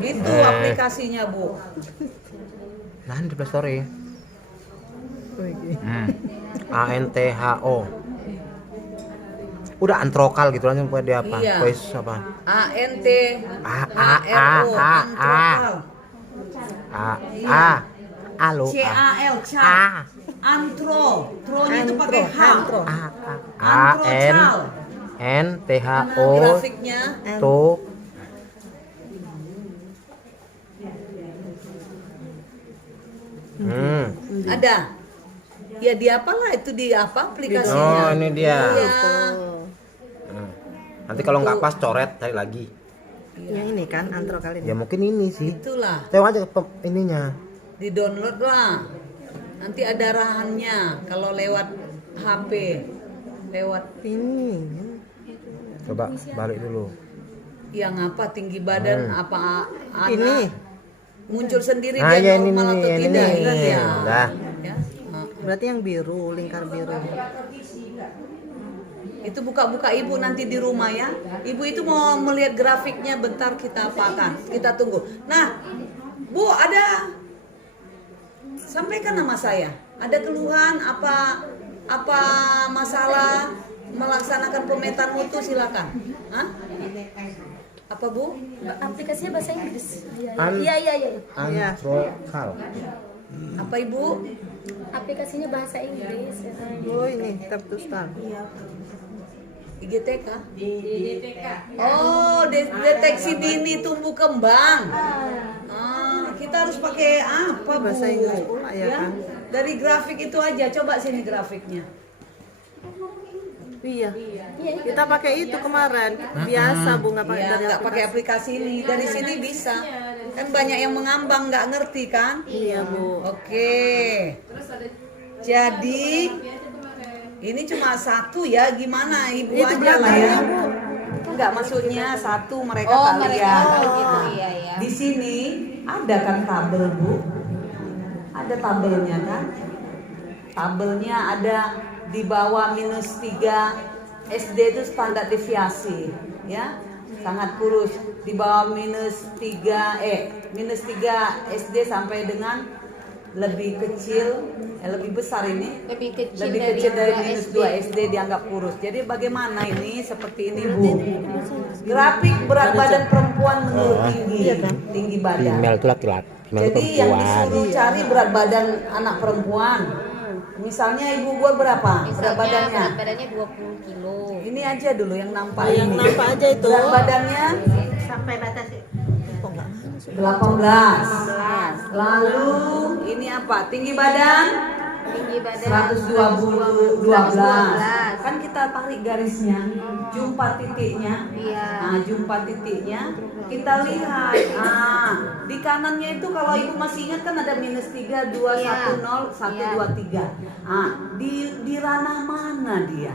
Itu aplikasinya, Bu. Nah, di Play Store ya. ANTHO. Udah Antrokal gitu langsung buat dia apa? Iya. Voice apa? ANTHRO Antrokal. Halo. CAL Cal. Antro. Tronya itu pakai H. Antrocal. ANTHO. Grafiknya. To. Ada. Ya di apalah itu di apa aplikasinya. Oh, ini dia. Iya. Nanti kalau nggak pas coret cari lagi. Yang ini kan antro kali Ya mungkin ini sih. Itulah. Tengok aja ininya. Di-download lah. Nanti ada arahannya kalau lewat HP. Lewat ini. Coba balik dulu. yang apa tinggi badan apa anak Ini. muncul sendiri Ah, dia ya, ini normal nih, atau ini tidak nih. kan ya. Dah. Ya. Berarti yang biru, lingkar biru. Itu buka-buka ibu nanti di rumah ya. Ibu itu mau melihat grafiknya, bentar kita apakan. Kita tunggu. Nah, Bu ada sampaikan nama saya. Ada keluhan apa masalah melaksanakan pemetaan mutu, silakan. Hah? Apa Bu? Aplikasinya bahasa Inggris. An- Iya. Antrokal. Apa Ibu? Aplikasinya bahasa Inggris. Oh ini tap to start. IGTK? Oh, deteksi dini tumbuh kembang. Kita harus pakai apa, Bu? Bahasa Inggris pula ya kan? Dari grafik itu aja, coba sini grafiknya. Iya. Kita pakai itu kemarin. Biasa bunga pakai Iya, dari nggak pakai aplikasi ini. Dari sini bisa. Kan banyak yang mengambang nggak ngerti kan? Iya Bu. Oke. Jadi ini cuma satu ya, gimana Ibu Itu aja berapa lah ya. ya, Enggak, maksudnya satu mereka Oh, tak mereka lihat. gitu ya. Di sini ada kan tabel Bu? Ada tabelnya kan? tabelnya ada di bawah -3 SD itu standar deviasi, ya, sangat kurus. Di bawah -3 SD sampai dengan lebih kecil, lebih besar ini, Lebih kecil dari dari -2 SD dianggap kurus. Jadi bagaimana ini? Seperti ini Bu, grafik berat badan perempuan menurut tinggi badan. Female itu laki-laki, female itu Jadi yang perempuan. disuruh cari berat badan anak perempuan. Misalnya ibu buat berapa berat badannya? berat badannya 20 kilo. Ini aja dulu yang nampak ini. nampak aja itu. Berat badannya Sampai batas 18. Lalu ini apa? Tinggi badan Tinggi badan 112. Kan kita tarik garisnya, jumpa titiknya. Iya. Nah, jumpa titiknya kita lihat. Di kanannya itu kalau ibu masih ingat kan ada -3, 2, 1, 0, 1, 2, 3. Di ranah mana dia?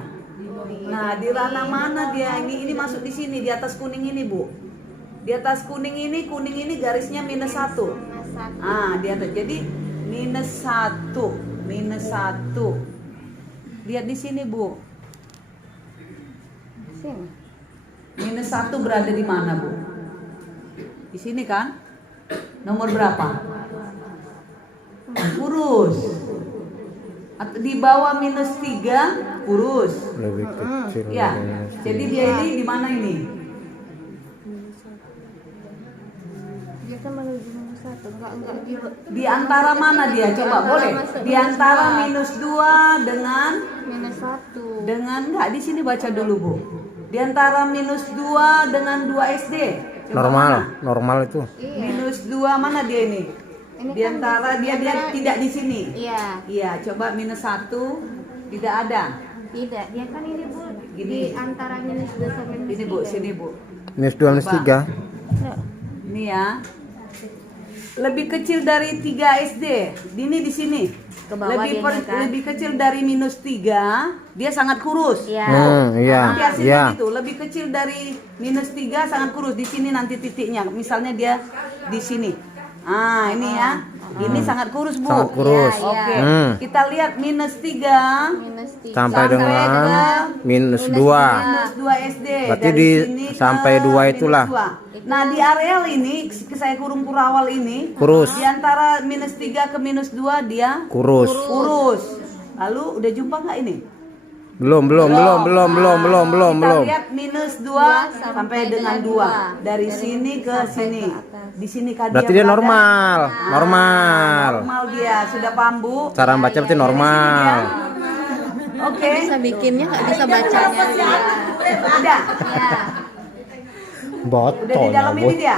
Nah, di ranah mana dia? Ini masuk di sini, di atas kuning ini, Bu. Di atas kuning ini garisnya -1. Di atas. Jadi -1. Lihat di sini, Bu. -1 berada di mana, Bu? Di sini kan? Nomor berapa? Kurus. Di bawah -3 kurus. Lebih kecil. Ya. Jadi dia ini di mana ini? Dia kan menuju -1, enggak Di antara mana dia? Coba boleh. Di antara -2 dengan -1. enggak, di sini baca dulu, Bu. Di antara -2 dengan 2 SD. Coba Normal itu. -2 mana dia ini? Di antara dia tidak di sini. Iya. Iya, coba -1 tidak ada. Tidak, dia kan ini Bu Gini. di antara -2 sampai Ini Bu, sini Bu. -2, -3. Ini ya. Lebih kecil dari 3 SD. Ini di sini. Ke bawah dia kan. Lebih kecil dari -3, dia sangat kurus. Iya. Iya. Nanti hasilnya gitu. Lebih kecil dari -3 sangat kurus. Di sini nanti titiknya. Misalnya dia di sini. Ini ya. Ini sangat kurus, Bu. Sangat kurus. Iya, Oke. Hmm. Kita lihat -3 -3. Sampai dengan -2. -2 SD. Berarti Dari di sini ke sampai 2 itulah. -2. Nah, di areal ini saya kurung kurawal ini Kurus. di antara -3 ke -2 dia Kurus. Lalu udah jumpa nggak ini? Belum. Kita Belum. lihat -2 sampai dengan 2 dari sini ke sini. Di sini kan Berarti dia berada. normal. Normal dia, sudah paham, Bu? Cara baca berarti normal. Oke. Bisa bikinnya nggak bisa bacanya. Udah. Botol. Udah di dalam ini dia.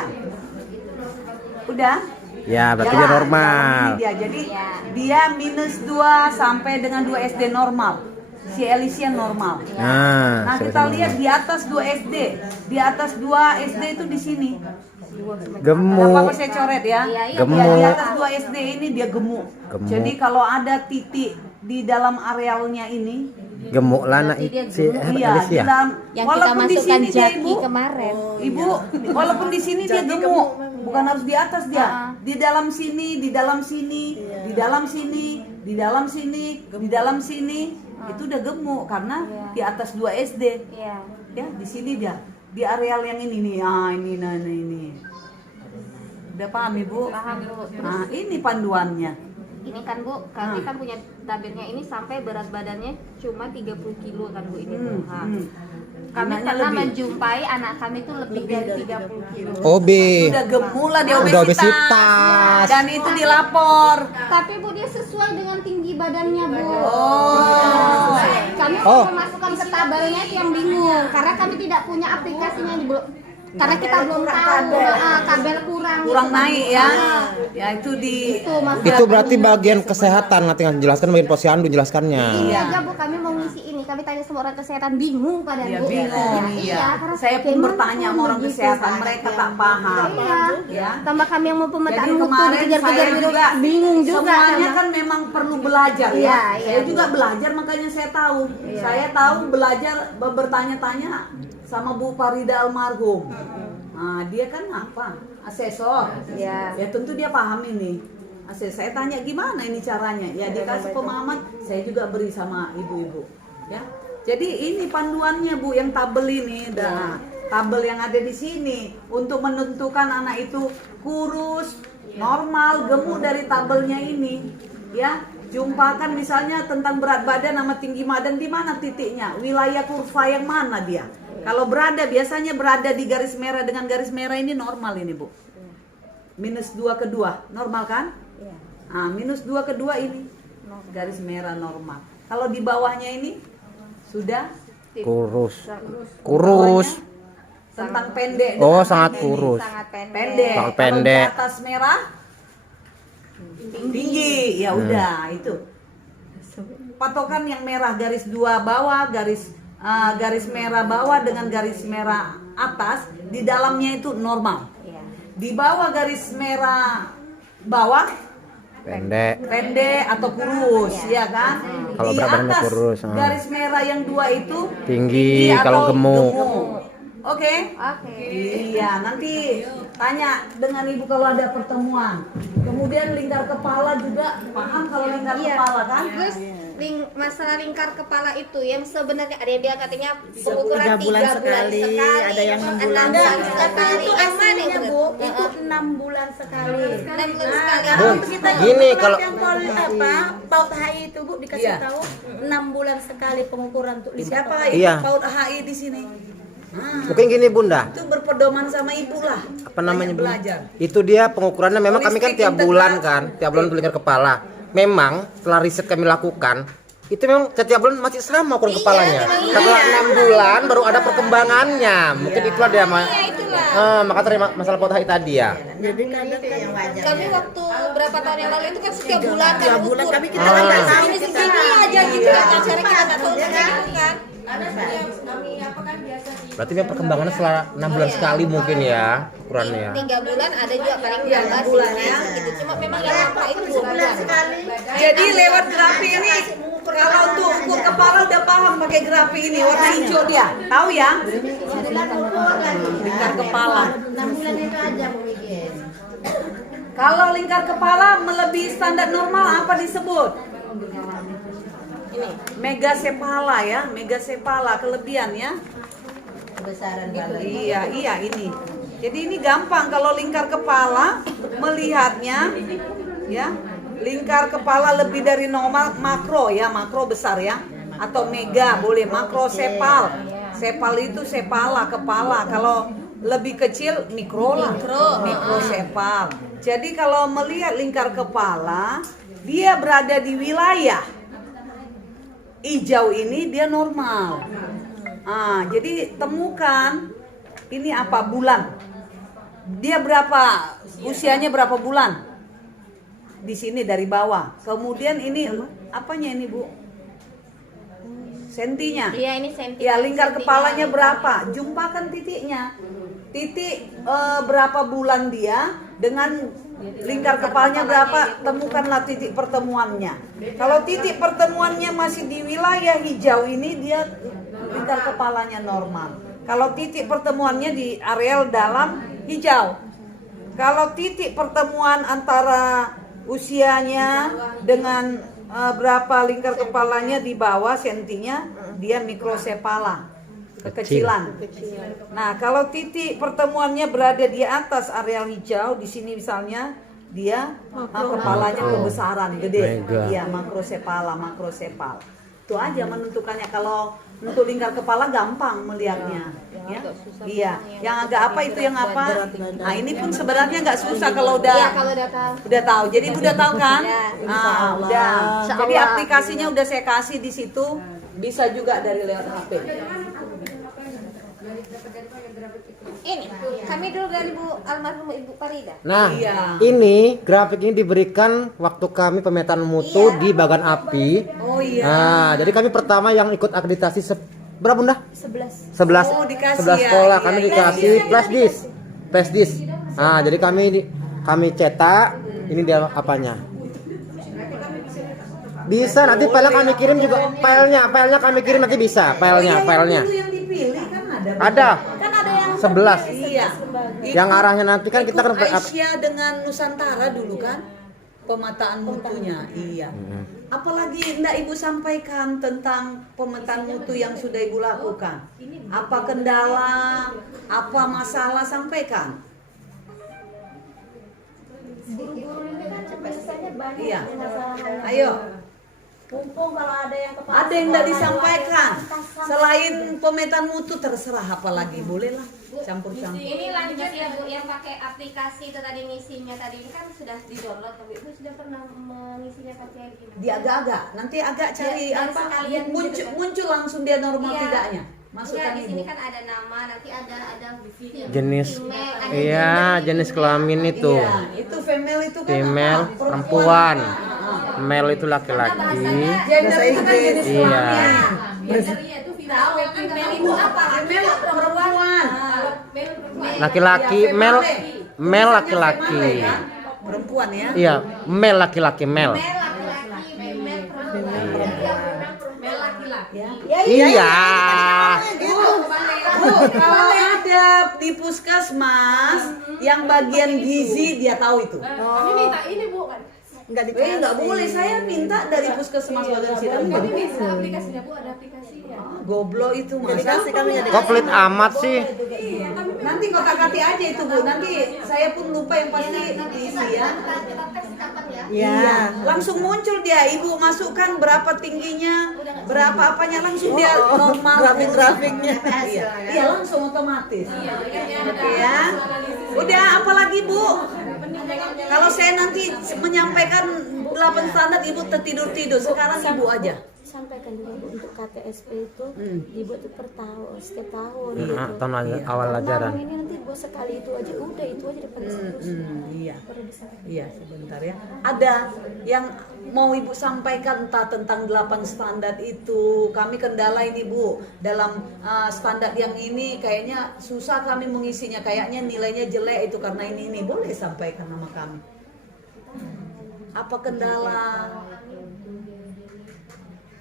Udah. Ya, berarti Ya, dia normal. ini dia. Jadi dia -2 sampai dengan 2 SD normal. Si Alicia normal. Nah, kita lihat di atas 2 SD. Di atas 2 SD itu di sini. Gemuk. Apa saya coret ya? Gemuk. Ya, di atas 2 SD ini dia gemuk. Jadi kalau ada titik di dalam arealnya ini, Gemuk lah anak Berarti dia si gemuk. iya, Alicia. di dalam, Yang kita walaupun di masukkan sini dia, jaki Ibu, kemarin. Ibu, walaupun di sini dia gemuk, bukan harus di atas dia. Di dalam sini, di dalam sini, di dalam sini, di dalam sini, di dalam sini, itu udah gemuk karena di atas 2 SD. Iya. Ya, di sini dia. Di areal yang ini nih. Ini. Udah paham, Ibu? Paham, Bu. Nah, ini panduannya. Ini kan Bu, kami kan punya tabelnya ini sampai berat badannya cuma 30 kilo kan Bu ini Bu. Kami Anaknya pernah lebih. menjumpai anak kami itu lebih dari 30 kilo. OB. Udah gemuk lah dia Udah obesitas. obesitas. Dan itu dilapor. Tapi Bu dia sesuai dengan tinggi badannya Bu. Oh. Kami Oh. mau memasukkan ke tabelnya itu yang bingung karena kami tidak punya aplikasinya Bu. Karena kita belum tahu kabel kurang Naik ya. Ya itu di Itu Mas. Itu berarti bagian kesehatan, nanti jelaskan bagian posyandu jelaskannya. Ini aja Bu, kami mau ngisi ini. Kami tanya sama orang kesehatan bingung pada Ya Bu. bingung, iya. karena Saya pun gimana bertanya sama orang begitu? kesehatan, mereka tak paham. Iya. Ya. Tambah kami yang mau pemetaan Jadi mutu kemarin dikejar-kejar saya gitu, juga bingung juga. semuanya sama. kan memang perlu belajar ya. Iya, Saya iya. juga belajar makanya saya tahu. Saya tahu belajar bertanya-tanya sama Bu Farida almarhum. Nah, dia kan apa? Asesor. Iya. Ya tentu dia paham ini. Saya tanya gimana ini caranya, ya dikasih pemahaman, saya juga beri sama ibu-ibu, ya. Jadi ini panduannya Bu, yang tabel ini, tabel yang ada di sini untuk menentukan anak itu kurus, normal, gemuk dari tabelnya ini, ya. Jumpakan misalnya tentang berat badan sama tinggi badan, di mana titiknya, wilayah kurva yang mana dia. Kalau biasanya berada di garis merah, dengan garis merah ini normal ini Bu. -2 ke 2, normal kan? Nah, -2 ke 2 ini garis merah normal. Kalau di bawahnya ini sudah Kurus. tentang pendek. Oh, dengan sangat pendek. kurus. Pendek. Sangat Kalau di pendek. atas merah tinggi. Ya udah itu. Patokan yang merah garis 2 bawah, garis merah bawah dengan garis merah atas, di dalamnya itu normal. Di bawah garis merah bawah pendek atau kurus, ya kan? Kalau Di berat badannya atas kurus, garis merah yang 2 itu tinggi, kalau atau gemuk. Oke? Iya, nanti tanya dengan ibu kalau ada pertemuan. Kemudian lingkar kepala juga, paham kalau lingkar kepala kan? Terus masalah lingkar kepala itu yang sebenarnya ada yang bilang katanya pengukuran 3 bulan 3 sekali, ada yang 6 bulan 6 bulan sekali. sekali. Itu Yang mana aslinya itu? Bu, itu 6 bulan sekali. 6 bulan sekali. Karena Bu, untuk kita gini, yang kalau- PAUD HI itu Bu dikasih Iya. tahu 6 bulan sekali pengukuran untuk Siapa Iya. PAUD HI di sini? Mungkin gini Bunda, Itu berpedoman sama ibu lah. apa namanya Banyak Bu? belajar. Itu dia pengukurannya memang kami kan Holistic tiap bulan integral. kan, tiap bulan lingkar kepala. Memang setelah riset kami lakukan, itu memang setiap bulan masih sama ukuran kepalanya. Setelah 6 bulan baru ada perkembangannya. Mungkin itulah dia maka tadi masalah PAUD HI tadi ya. Jadi kadang yang wajar. Kami waktu berapa tahun yang lalu itu kan setiap bulan kan Tiap bulan ukur. tapi kita kan nggak tahu Ini segini aja gitu kan, acara kita nggak tahu Ya kan? gitu kan. Karena setiap kami apa kan biasa di Berarti memang perkembangannya setelah 6 bulan sekali mungkin ya ukurannya ya. 3 bulan ada juga paling Iya, 16 bulan bulan ya. gitu. Cuma memang yang nampak itu 2 bulan. sekali. Jadi lewat grafi ini, kalau untuk ukur kepala udah paham pakai grafi ini, warna hijau dia. Tahu ya? Lingkar kepala. 6 bulan itu aja Bu bikin. Kalau lingkar kepala melebihi standar normal apa disebut? Ini megasepala ya, megasepala kelebihan ya. Kebesaran kepala. Iya ini. Jadi ini gampang kalau lingkar kepala melihatnya ya. Lingkar kepala lebih dari normal makro ya, makro besar ya. Atau mega boleh, makrosepal. Sepal itu sepala kepala. Kalau lebih kecil mikro lah. Mikrosepal. Jadi kalau melihat lingkar kepala, dia berada di wilayah hijau ini dia normal. Jadi temukan ini apa bulan. Dia berapa usianya berapa bulan? Di sini dari bawah. Kemudian ini apanya ini Bu? Sentinya. Iya ini senti. Ya lingkar kepalanya berapa? Jumpakan titiknya. Titik berapa bulan dia dengan lingkar kepalanya berapa? Temukanlah titik pertemuannya. Kalau titik pertemuannya masih di wilayah hijau ini dia lingkar kepalanya normal. Kalau titik pertemuannya di areal dalam hijau. Kalau titik pertemuan antara usianya dengan berapa lingkar kepalanya di bawah sentinya, dia mikrosepala, kekecilan. Nah, kalau titik pertemuannya berada di atas areal hijau, di sini misalnya dia kepalanya kebesaran, gede. Mega. Iya, makrosepal. Itu aja menentukannya. Kalau untuk lingkar kepala gampang melihatnya, ya. Iya, yang agak apa itu yang apa? Nah, ini pun sebenarnya nggak susah kalau udah Iya kalau udah tahu. udah tahu. Jadi Ibu udah tahu kan? Ya. Udah. Jadi aplikasinya udah saya kasih di situ. Bisa juga dari lewat HP. Ini kami dulu dari Bu almarhum Ibu Farida. Nah, Iya. ini grafik ini diberikan waktu kami pemetaan mutu di Bagan Api. Oh iya. Nah, jadi kami pertama yang ikut akreditasi berapa Bunda? 11. 11 Oh, dikasih 11 ya. sekolah Iya, kami iya, dikasih iya. flash disk. Nah, jadi kami cetak ini dia apanya. Bisa nanti filenya kami kirim juga filenya kami kirim nanti bisa filenya. Itu yang dipilih kan ada. Ada Kan ada yang 11. Iya. Yang arahnya nanti kan kita kan Aisyah dengan Nusantara dulu kan? pemetaan mutunya. Iya. Apalagi hendak Ibu sampaikan tentang pemetaan mutu yang sudah Ibu lakukan? Apa kendala, apa masalah, sampaikan. Guru-guru ini kan biasanya banyak Iya. masalah. Ayo. Mumpung kalau ada yang kepala Ada yang tidak sekolah, disampaikan sampai- selain pemetaan mutu, terserah apalagi bolehlah campur-campur. Ini lanjut ya Bu, yang pakai aplikasi itu tadi ngisinya tadi ini kan sudah di-download, tapi Ibu sudah pernah mengisinya pakai gimana? Dia agak-agak, nanti agak cari Ya, apa sekalian muncul, gitu kan. muncul langsung dia normal Iya. tidaknya. Masukkan Enggak, di Ibu. sini kan ada nama, nanti ada Jenis. email, ada Iya, gender, jenis kelamin itu. Iya, itu female itu kan Female, apa? perempuan. Male itu laki-laki. Gender itu kan jenis Iya. kelamin. gendernya itu tahu email itu apa? Female perempuan. Laki-laki, Iya, male, female. male Tulisannya laki-laki. female, kan? Perempuan ya. Iya, male laki-laki, male. Male laki-laki, female perempuan. Male laki-laki. Iya. Bu, kalau ada di puskesmas yang bagian gizi dia tahu itu. Kami minta ini Bu kan. Nggak boleh, saya minta dari puskesmas bagian situ. Kami minta aplikasinya Bu, ada aplikasinya. Goblok itu masa. Komplit amat sih. Nanti kotak-kati aja itu Bu. Nanti saya pun lupa yang pasti diisi ya. Kita tes kapan ya? Iya, langsung muncul dia. Ibu masukkan berapa tingginya, berapa apanya, langsung dia normal. Grafik-grafiknya. Iya, langsung otomatis. Oke ya. Udah, apalagi Bu? Kalau saya nanti menyampaikan 8 standar, Ibu tertidur-tidur. Sekarang Ibu aja. Sampaikan juga Bu, untuk KTSP itu dibuat itu per tahun, setiap tahun Nah, gitu. tahun awal ajaran. Mau ini nanti buat sekali itu aja, udah itu aja dapat Iya. Iya, sebentar ya. Ada yang mau Ibu sampaikan entah tentang 8 standar itu. Kami kendala ini Bu, dalam standar yang ini kayaknya susah kami mengisinya, kayaknya nilainya jelek itu karena ini. Boleh sampaikan nama kami. Apa kendala?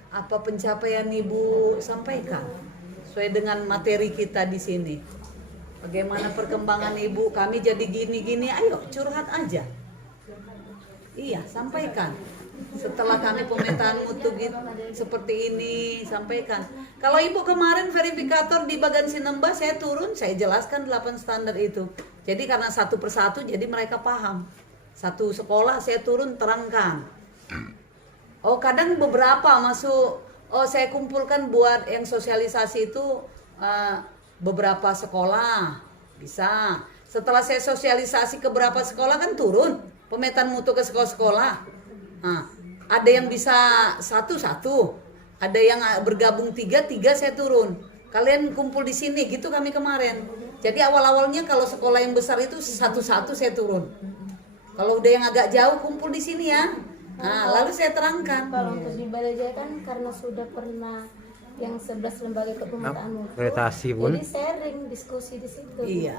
Apa pencapaian Ibu sampaikan sesuai dengan materi kita di sini? Bagaimana perkembangan Ibu? Kami jadi gini-gini, ayo curhat aja. Iya, sampaikan. Setelah kami pemetaan mutu gitu, seperti ini, sampaikan. Kalau Ibu kemarin verifikator di Bagan Sinemba, saya turun, saya jelaskan 8 standar itu. Jadi karena satu persatu, jadi mereka paham. Satu sekolah saya turun terangkan. Oh, kadang beberapa masuk. Oh, saya kumpulkan buat yang sosialisasi itu beberapa sekolah bisa. Setelah saya sosialisasi ke beberapa sekolah kan turun pemetaan mutu ke sekolah-sekolah. Nah, ada yang bisa satu-satu, ada yang bergabung tiga saya turun. Kalian kumpul di sini gitu kami kemarin. Jadi awal-awalnya kalau sekolah yang besar itu satu-satu saya turun. Kalau udah yang agak jauh kumpul di sini ya. Nah, lalu saya terangkan. Kalau untuk di Balai Jaya kan karena sudah pernah yang 11 lembaga kepemetaan mutu. Akreditasi, Bun. Jadi sharing diskusi di situ. Iya.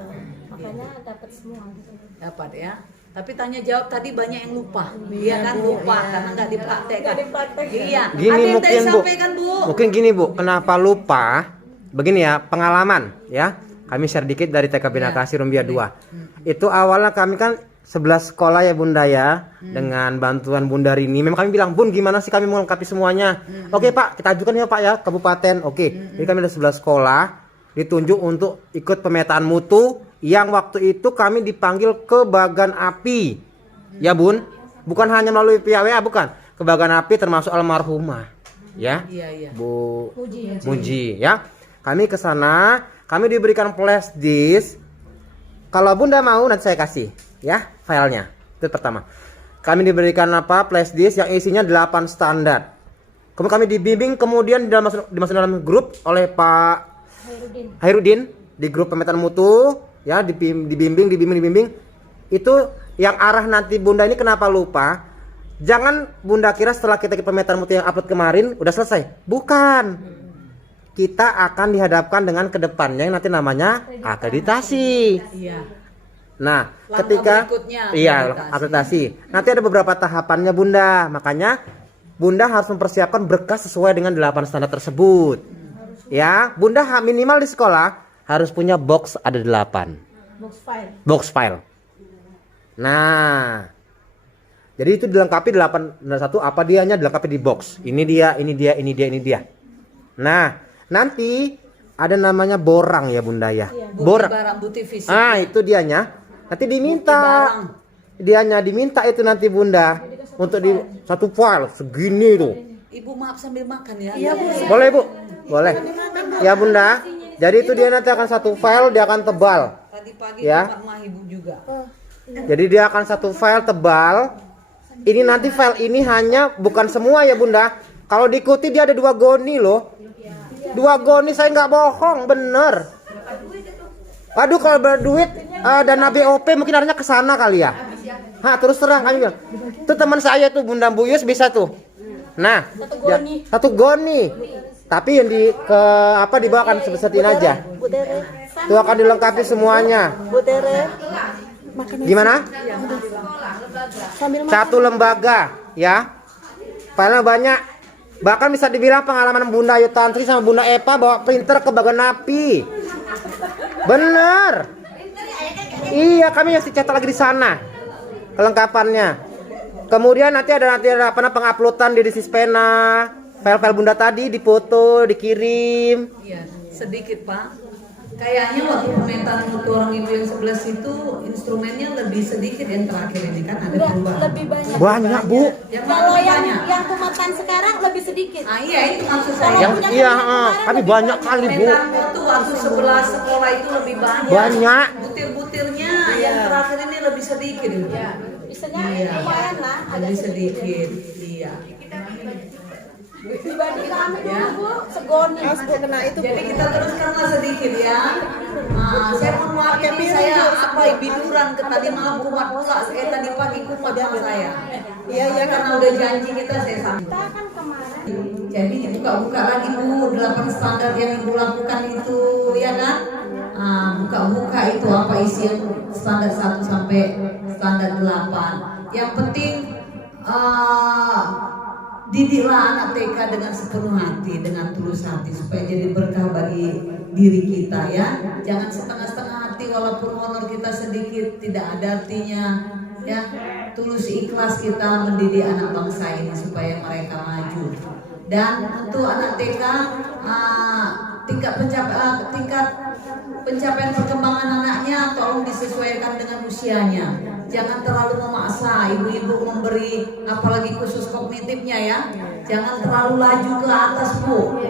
Makanya dapat semua gitu. Dapat ya. Tapi tanya jawab tadi banyak yang lupa. Iya kan lupa karena nggak dipraktekkan. Iya. Gini Ada yang mungkin tadi Bu. sampaikan Bu. Mungkin gini Bu, kenapa lupa? Begini ya, pengalaman ya. Kami share dikit dari TK Bina Kasih Rumbia 2. Itu awalnya kami kan 11 sekolah ya Bunda ya, dengan bantuan Bunda Rini. Memang kami bilang, Bun gimana sih kami melengkapi semuanya? Oke Pak, kita ajukan ya Pak ya, kabupaten. Oke, jadi kami ada 11 sekolah ditunjuk untuk ikut pemetaan mutu yang waktu itu kami dipanggil ke Bagan Api. Ya Bun, bukan hanya melalui PAWA, bukan. Ke Bagan Api termasuk almarhumah. Ya, Iya. Bu Muji ya. Kami ke sana, kami diberikan flash disk. Kalau Bunda mau nanti saya kasih ya filenya. Itu pertama. Kami diberikan flash disk yang isinya 8 standar. Kemudian kami dibimbing kemudian dimasuk dalam grup oleh Pak Hairudin di grup pemetaan mutu ya, dibimbing. Itu yang arah nanti Bunda ini kenapa lupa? Jangan Bunda kira setelah kita pemetaan mutu yang upload kemarin udah selesai. Bukan. Kita akan dihadapkan dengan kedepannya yang nanti namanya akreditasi. Iya. Nah, Langkah ketika berikutnya, akreditasi. Nanti ada beberapa tahapannya Bunda. Makanya Bunda harus mempersiapkan berkas sesuai dengan 8 standar tersebut. Ya, Bunda minimal di sekolah harus punya box ada 8. Box file. Nah, Jadi itu dilengkapi 8 dan 1 apa dianya dilengkapi di box. Ini dia, ini dia, ini dia, ini dia. Nah, nanti ada namanya borang ya Bunda ya. Borang. Barang bukti fisik. Ah, itu dianya. Nanti diminta. Barang. Dianya diminta itu nanti Bunda untuk di satu file segini tuh. Ibu maaf sambil makan ya. Iya, Bu. Boleh Bu? Boleh. Ya Bunda. Jadi itu dia nanti akan satu file, dia akan tebal. Tadi pagi Ya. tempat mah ibu juga. Jadi dia akan satu file tebal. Ini nanti file ini hanya bukan semua ya Bunda. Kalau diikuti dia ada 2 goni loh. 2 goni, saya nggak bohong, bener. Waduh kalau berduit dana BOP mungkin arahnya ke sana kali ya. Terus terang kami bilang. Itu teman saya tuh Bunda Buyus bisa tuh. Nah, satu goni. Tapi yang dibawakan sebesatin aja. Itu akan dilengkapi semuanya. Gimana? Satu lembaga ya. Filenya banyak. Bahkan bisa dibilang pengalaman Bunda Ayu Tantri sama Bunda Epa bawa printer ke Bagan Api. Bener. Iya, kami masih cetak lagi di sana kelengkapannya. Kemudian nanti ada penguploadan di Sispena. File-file Bunda tadi difoto, dikirim. Iya, sedikit Pak. Kayaknya waktu permintaan untuk orang ibu yang 11 itu instrumennya lebih sedikit yang terakhir ini kan ada perubahan. Lebih banyak. Banyak Bu. Yang Kalau lebih yang banyak. kematan sekarang lebih sedikit. Iya itu maksud saya. Yang tapi banyak kali Bu. Permintaan itu waktu 11 sekolah itu lebih banyak. Banyak. Butir-butirnya yang terakhir ini lebih sedikit. Misalnya Iya. lumayan lah, ada Lebih sedikit. Iya. dibanding kami Ya. dulu Bu, segoni. Jadi kita teruskanlah sedikit ya. Saya mohon maaf ini saya biduran ke tadi malam kumat pula. Tadi pagi kumat sama saya. Iya karena udah janji kita saya sampai. Kita kan kemarin Jadi dibuka-buka lagi Bu 8 standar yang Ibu lakukan itu ya kan? Buka-buka itu apa isi yang standar 1 sampai standar 8. Yang penting didiklah anak TK dengan sepenuh hati, dengan tulus hati supaya jadi berkah bagi diri kita ya. Jangan setengah-setengah hati walaupun honor kita sedikit tidak ada artinya ya. Tulus ikhlas kita mendidik anak bangsa ini supaya mereka maju. Dan untuk anak TK tingkat pencapaian perkembangan anaknya tolong disesuaikan dengan usianya. Jangan terlalu memaksa ibu-ibu memberi, apalagi khusus kognitifnya ya. Jangan terlalu laju ke atas Bu.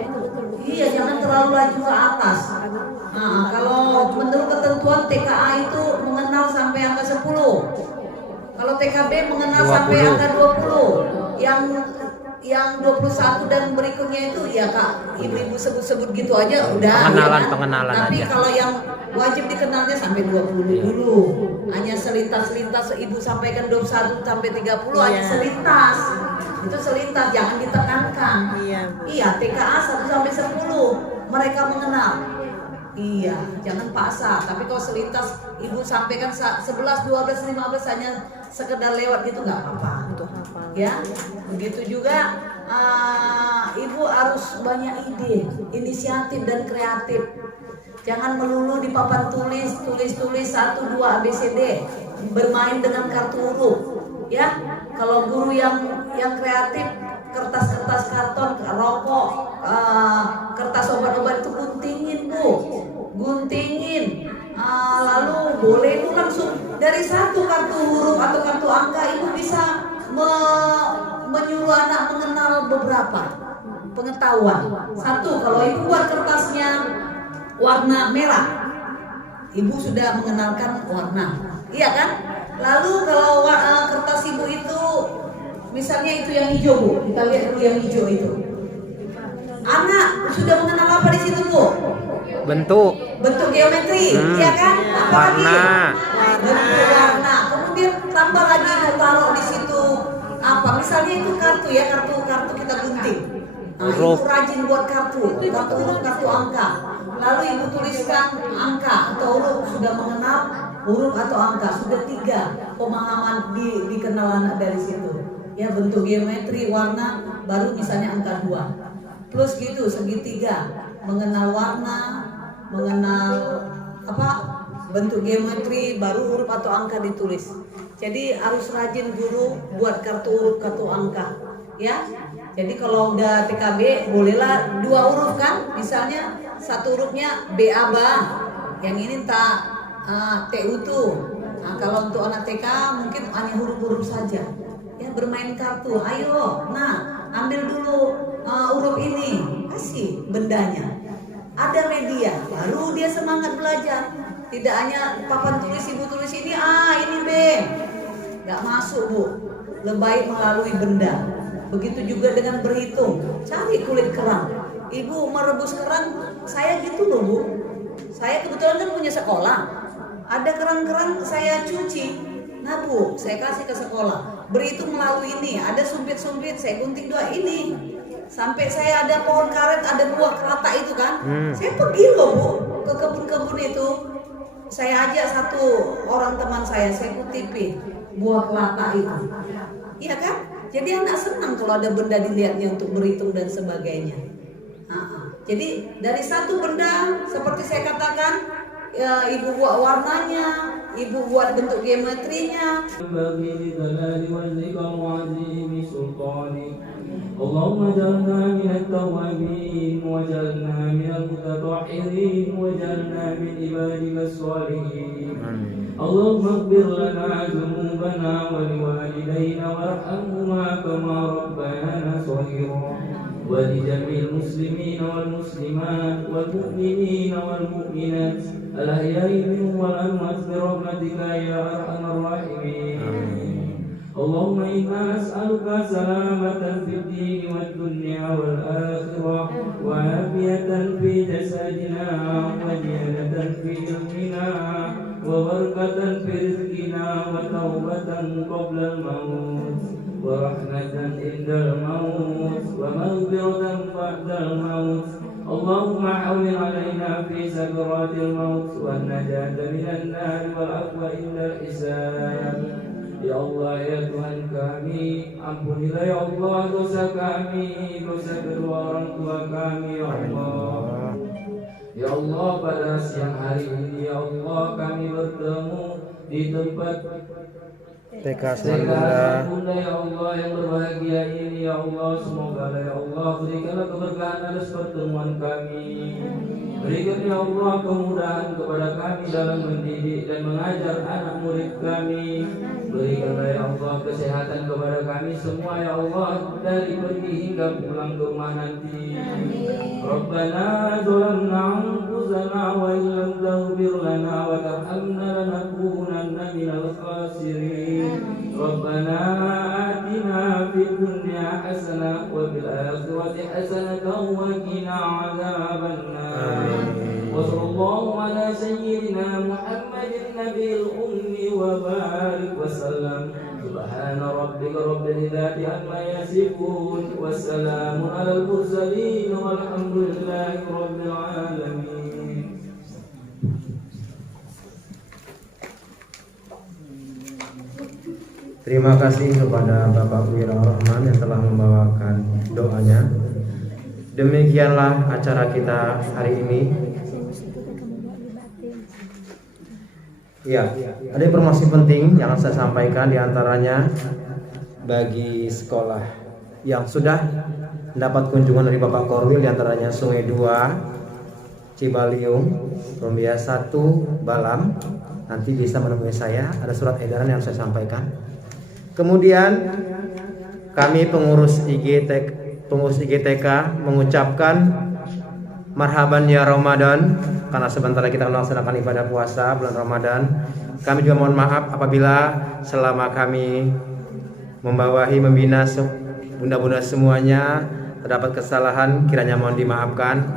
Iya, jangan terlalu laju ke atas. Kalau menurut ketentuan TKA itu mengenal sampai angka 10. Kalau TKB mengenal 20. sampai angka 20. Yang 21 dan berikutnya itu ya Kak, ibu-ibu sebut-sebut gitu aja udah. Pengenalan Tapi aja. kalau yang wajib dikenalnya sampai 20 dulu. Hanya selintas-selintas ibu sampaikan 21 sampai 30 hanya selintas. Itu selintas, jangan ditekankan. Iya, TKA 1 sampai 10 mereka mengenal. Iya, jangan paksa. Tapi kalau selintas ibu sampaikan 11, 12, 15 hanya sekedar lewat gitu nggak apa-apa. Ya, begitu juga ibu harus banyak ide, inisiatif dan kreatif. Jangan melulu di papan tulis 1, 2 ABCD, bermain dengan kartu huruf. Ya, kalau guru yang kreatif, kertas-kertas karton, rokok, kertas obat-obat itu guntingin Bu, guntingin. Lalu boleh itu langsung dari satu kartu huruf atau kartu angka ibu bisa menyuruh anak mengenal beberapa pengetahuan. Satu, kalau ibu buat kertasnya warna merah, ibu sudah mengenalkan warna, iya kan? Lalu kalau kertas ibu itu misalnya itu yang hijau Bu, kita lihat dulu yang hijau itu. Anak sudah mengenal apa di situ Bu? Bentuk Geometri, iya kan? Apalagi warna. bentuk warna. Kemudian tambah lagi ibu taruh di situ apa? Misalnya itu kartu ya, kartu kita gunting. Ibu rajin buat kartu huruf, kartu angka. Lalu ibu tuliskan angka atau huruf, sudah mengenal huruf atau angka, sudah 3 pemahaman dikenal anak dari situ. Ya, bentuk geometri, warna, baru misalnya angka 2. Plus gitu segitiga, mengenal warna, mengenal bentuk geometri, baru huruf atau angka ditulis. Jadi harus rajin guru buat kartu huruf, kartu angka, ya. Jadi kalau udah TKB bolehlah 2 huruf kan, misalnya 1 hurufnya BABA, yang ini tak TU tuh. Nah, kalau untuk anak TK mungkin hanya huruf-huruf saja. Ya bermain kartu, ayo, nah ambil dulu huruf ini, kasih bendanya. Ada media, baru dia semangat belajar. Tidak hanya papan tulis, ibu tulis ini, ini B. Gak masuk bu, lebih baik melalui benda. Begitu juga dengan berhitung, cari kulit kerang. Ibu merebus kerang, saya gitu loh bu. Saya kebetulan kan punya sekolah, ada kerang-kerang saya cuci. Nah bu, saya kasih ke sekolah. Berhitung melalui ini, ada sumpit-sumpit, saya gunting 2 ini. Sampai saya ada pohon karet, ada buah kerata itu kan. Saya pergi loh bu, ke kebun-kebun itu. Saya ajak 1 orang teman saya kutipi buah kelata itu, iya kan? Jadi anak senang kalau ada benda dilihatnya untuk berhitung dan sebagainya. Jadi dari 1 benda seperti saya katakan, ibu buat warnanya, ibu buat bentuk geometrinya. اللهم اجعلنا من التوابين واجعلنا من المتطهرين واجعلنا من عبادك الصالحين اللهم اغفر لنا ذنوبنا ولوالدينا وارحمهما كما ربيانا صغيرا ولجميع المسلمين والمسلمات والمؤمنين والمؤمنات الأحياء منهم والأموات برحمتك يا أرحم الراحمين اللهم إنا نسألك سلامة في الدين والدنيا والآخرة وعافية في جسدنا وزيادة في علمنا وبركة في رزقنا وتوبة قبل الموت ورحمة عند الموت ومغفرة بعد الموت اللهم حول علينا في سكرات الموت والنجاة من النار والعفو عند الحساب. Ya Allah, ya Tuhan kami, ampunilah ya Allah dosa kami, dosa kedua orang tua kami ya Allah. Ya Allah, pada siang hari ini ya Allah kami bertemu di tempat TK Bunda ya Allah yang berbahagia ini ya Allah, semoga ya Allah berikanlah keberkahan atas pertemuan kami. Berikan ya Allah kemudahan kepada kami dalam mendidik dan mengajar anak murid kami. Berikanlah ya Allah kesehatan kepada kami semua ya Allah dari pergi hingga pulang ke rumah nanti. Rabbana zalamna anfusana wa illam taghfir lana wa tarhamna lanakunanna minal khasirin. Rabbana atina fid dunya hasanah wa fil akhirati hasanah wa qina adzabannar. Wa sallallahu ala sayyidina Muhammadin nabiyil ummi wa barik wa sallam. Subhana rabbika rabbil izzati amma yasifun wa salamun alal mursalin walhamdulillahi rabbil alamin. Terima kasih kepada Bapak Wira Rahman yang telah membawakan doanya. Demikianlah acara kita hari ini. Ya, ada informasi penting yang saya sampaikan, diantaranya bagi sekolah yang sudah mendapat kunjungan dari Bapak Korwil, diantaranya Sungai 2, Cibaliung, Rombia 1, Balam. Nanti bisa menemui saya, ada surat edaran yang saya sampaikan. Kemudian kami pengurus IGTK mengucapkan marhaban ya Ramadan, karena sebentar lagi kita melaksanakan ibadah puasa bulan Ramadan. Kami juga mohon maaf apabila selama kami membawahi membina bunda-bunda semuanya terdapat kesalahan, kiranya mohon dimaafkan.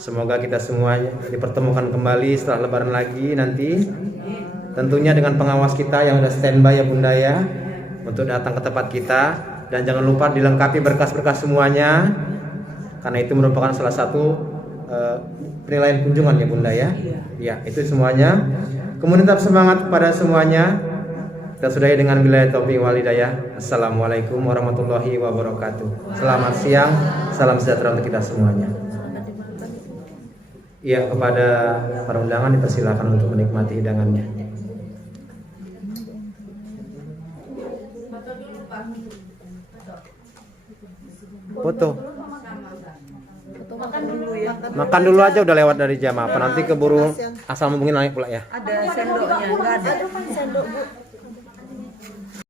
Semoga kita semuanya dipertemukan kembali setelah lebaran lagi nanti, tentunya dengan pengawas kita yang sudah standby ya bunda ya, untuk datang ke tempat kita. Dan jangan lupa dilengkapi berkas-berkas semuanya, karena itu merupakan salah satu penilaian kunjungan ya bunda ya. Ya, itu semuanya. Kemudian tetap semangat kepada semuanya. Kita sudahi dengan billahi taufiq wal hidayah. Assalamualaikum warahmatullahi wabarakatuh. Selamat siang, salam sejahtera untuk kita semuanya. Ya, kepada para undangan dipersilakan untuk menikmati hidangannya. Foto. Makan dulu ya. Makan dulu aja, udah lewat dari jam apa, nanti keburu asal hubungin naik pula ya. Ada sendoknya, enggak ada. Aduh kan sendok Bu.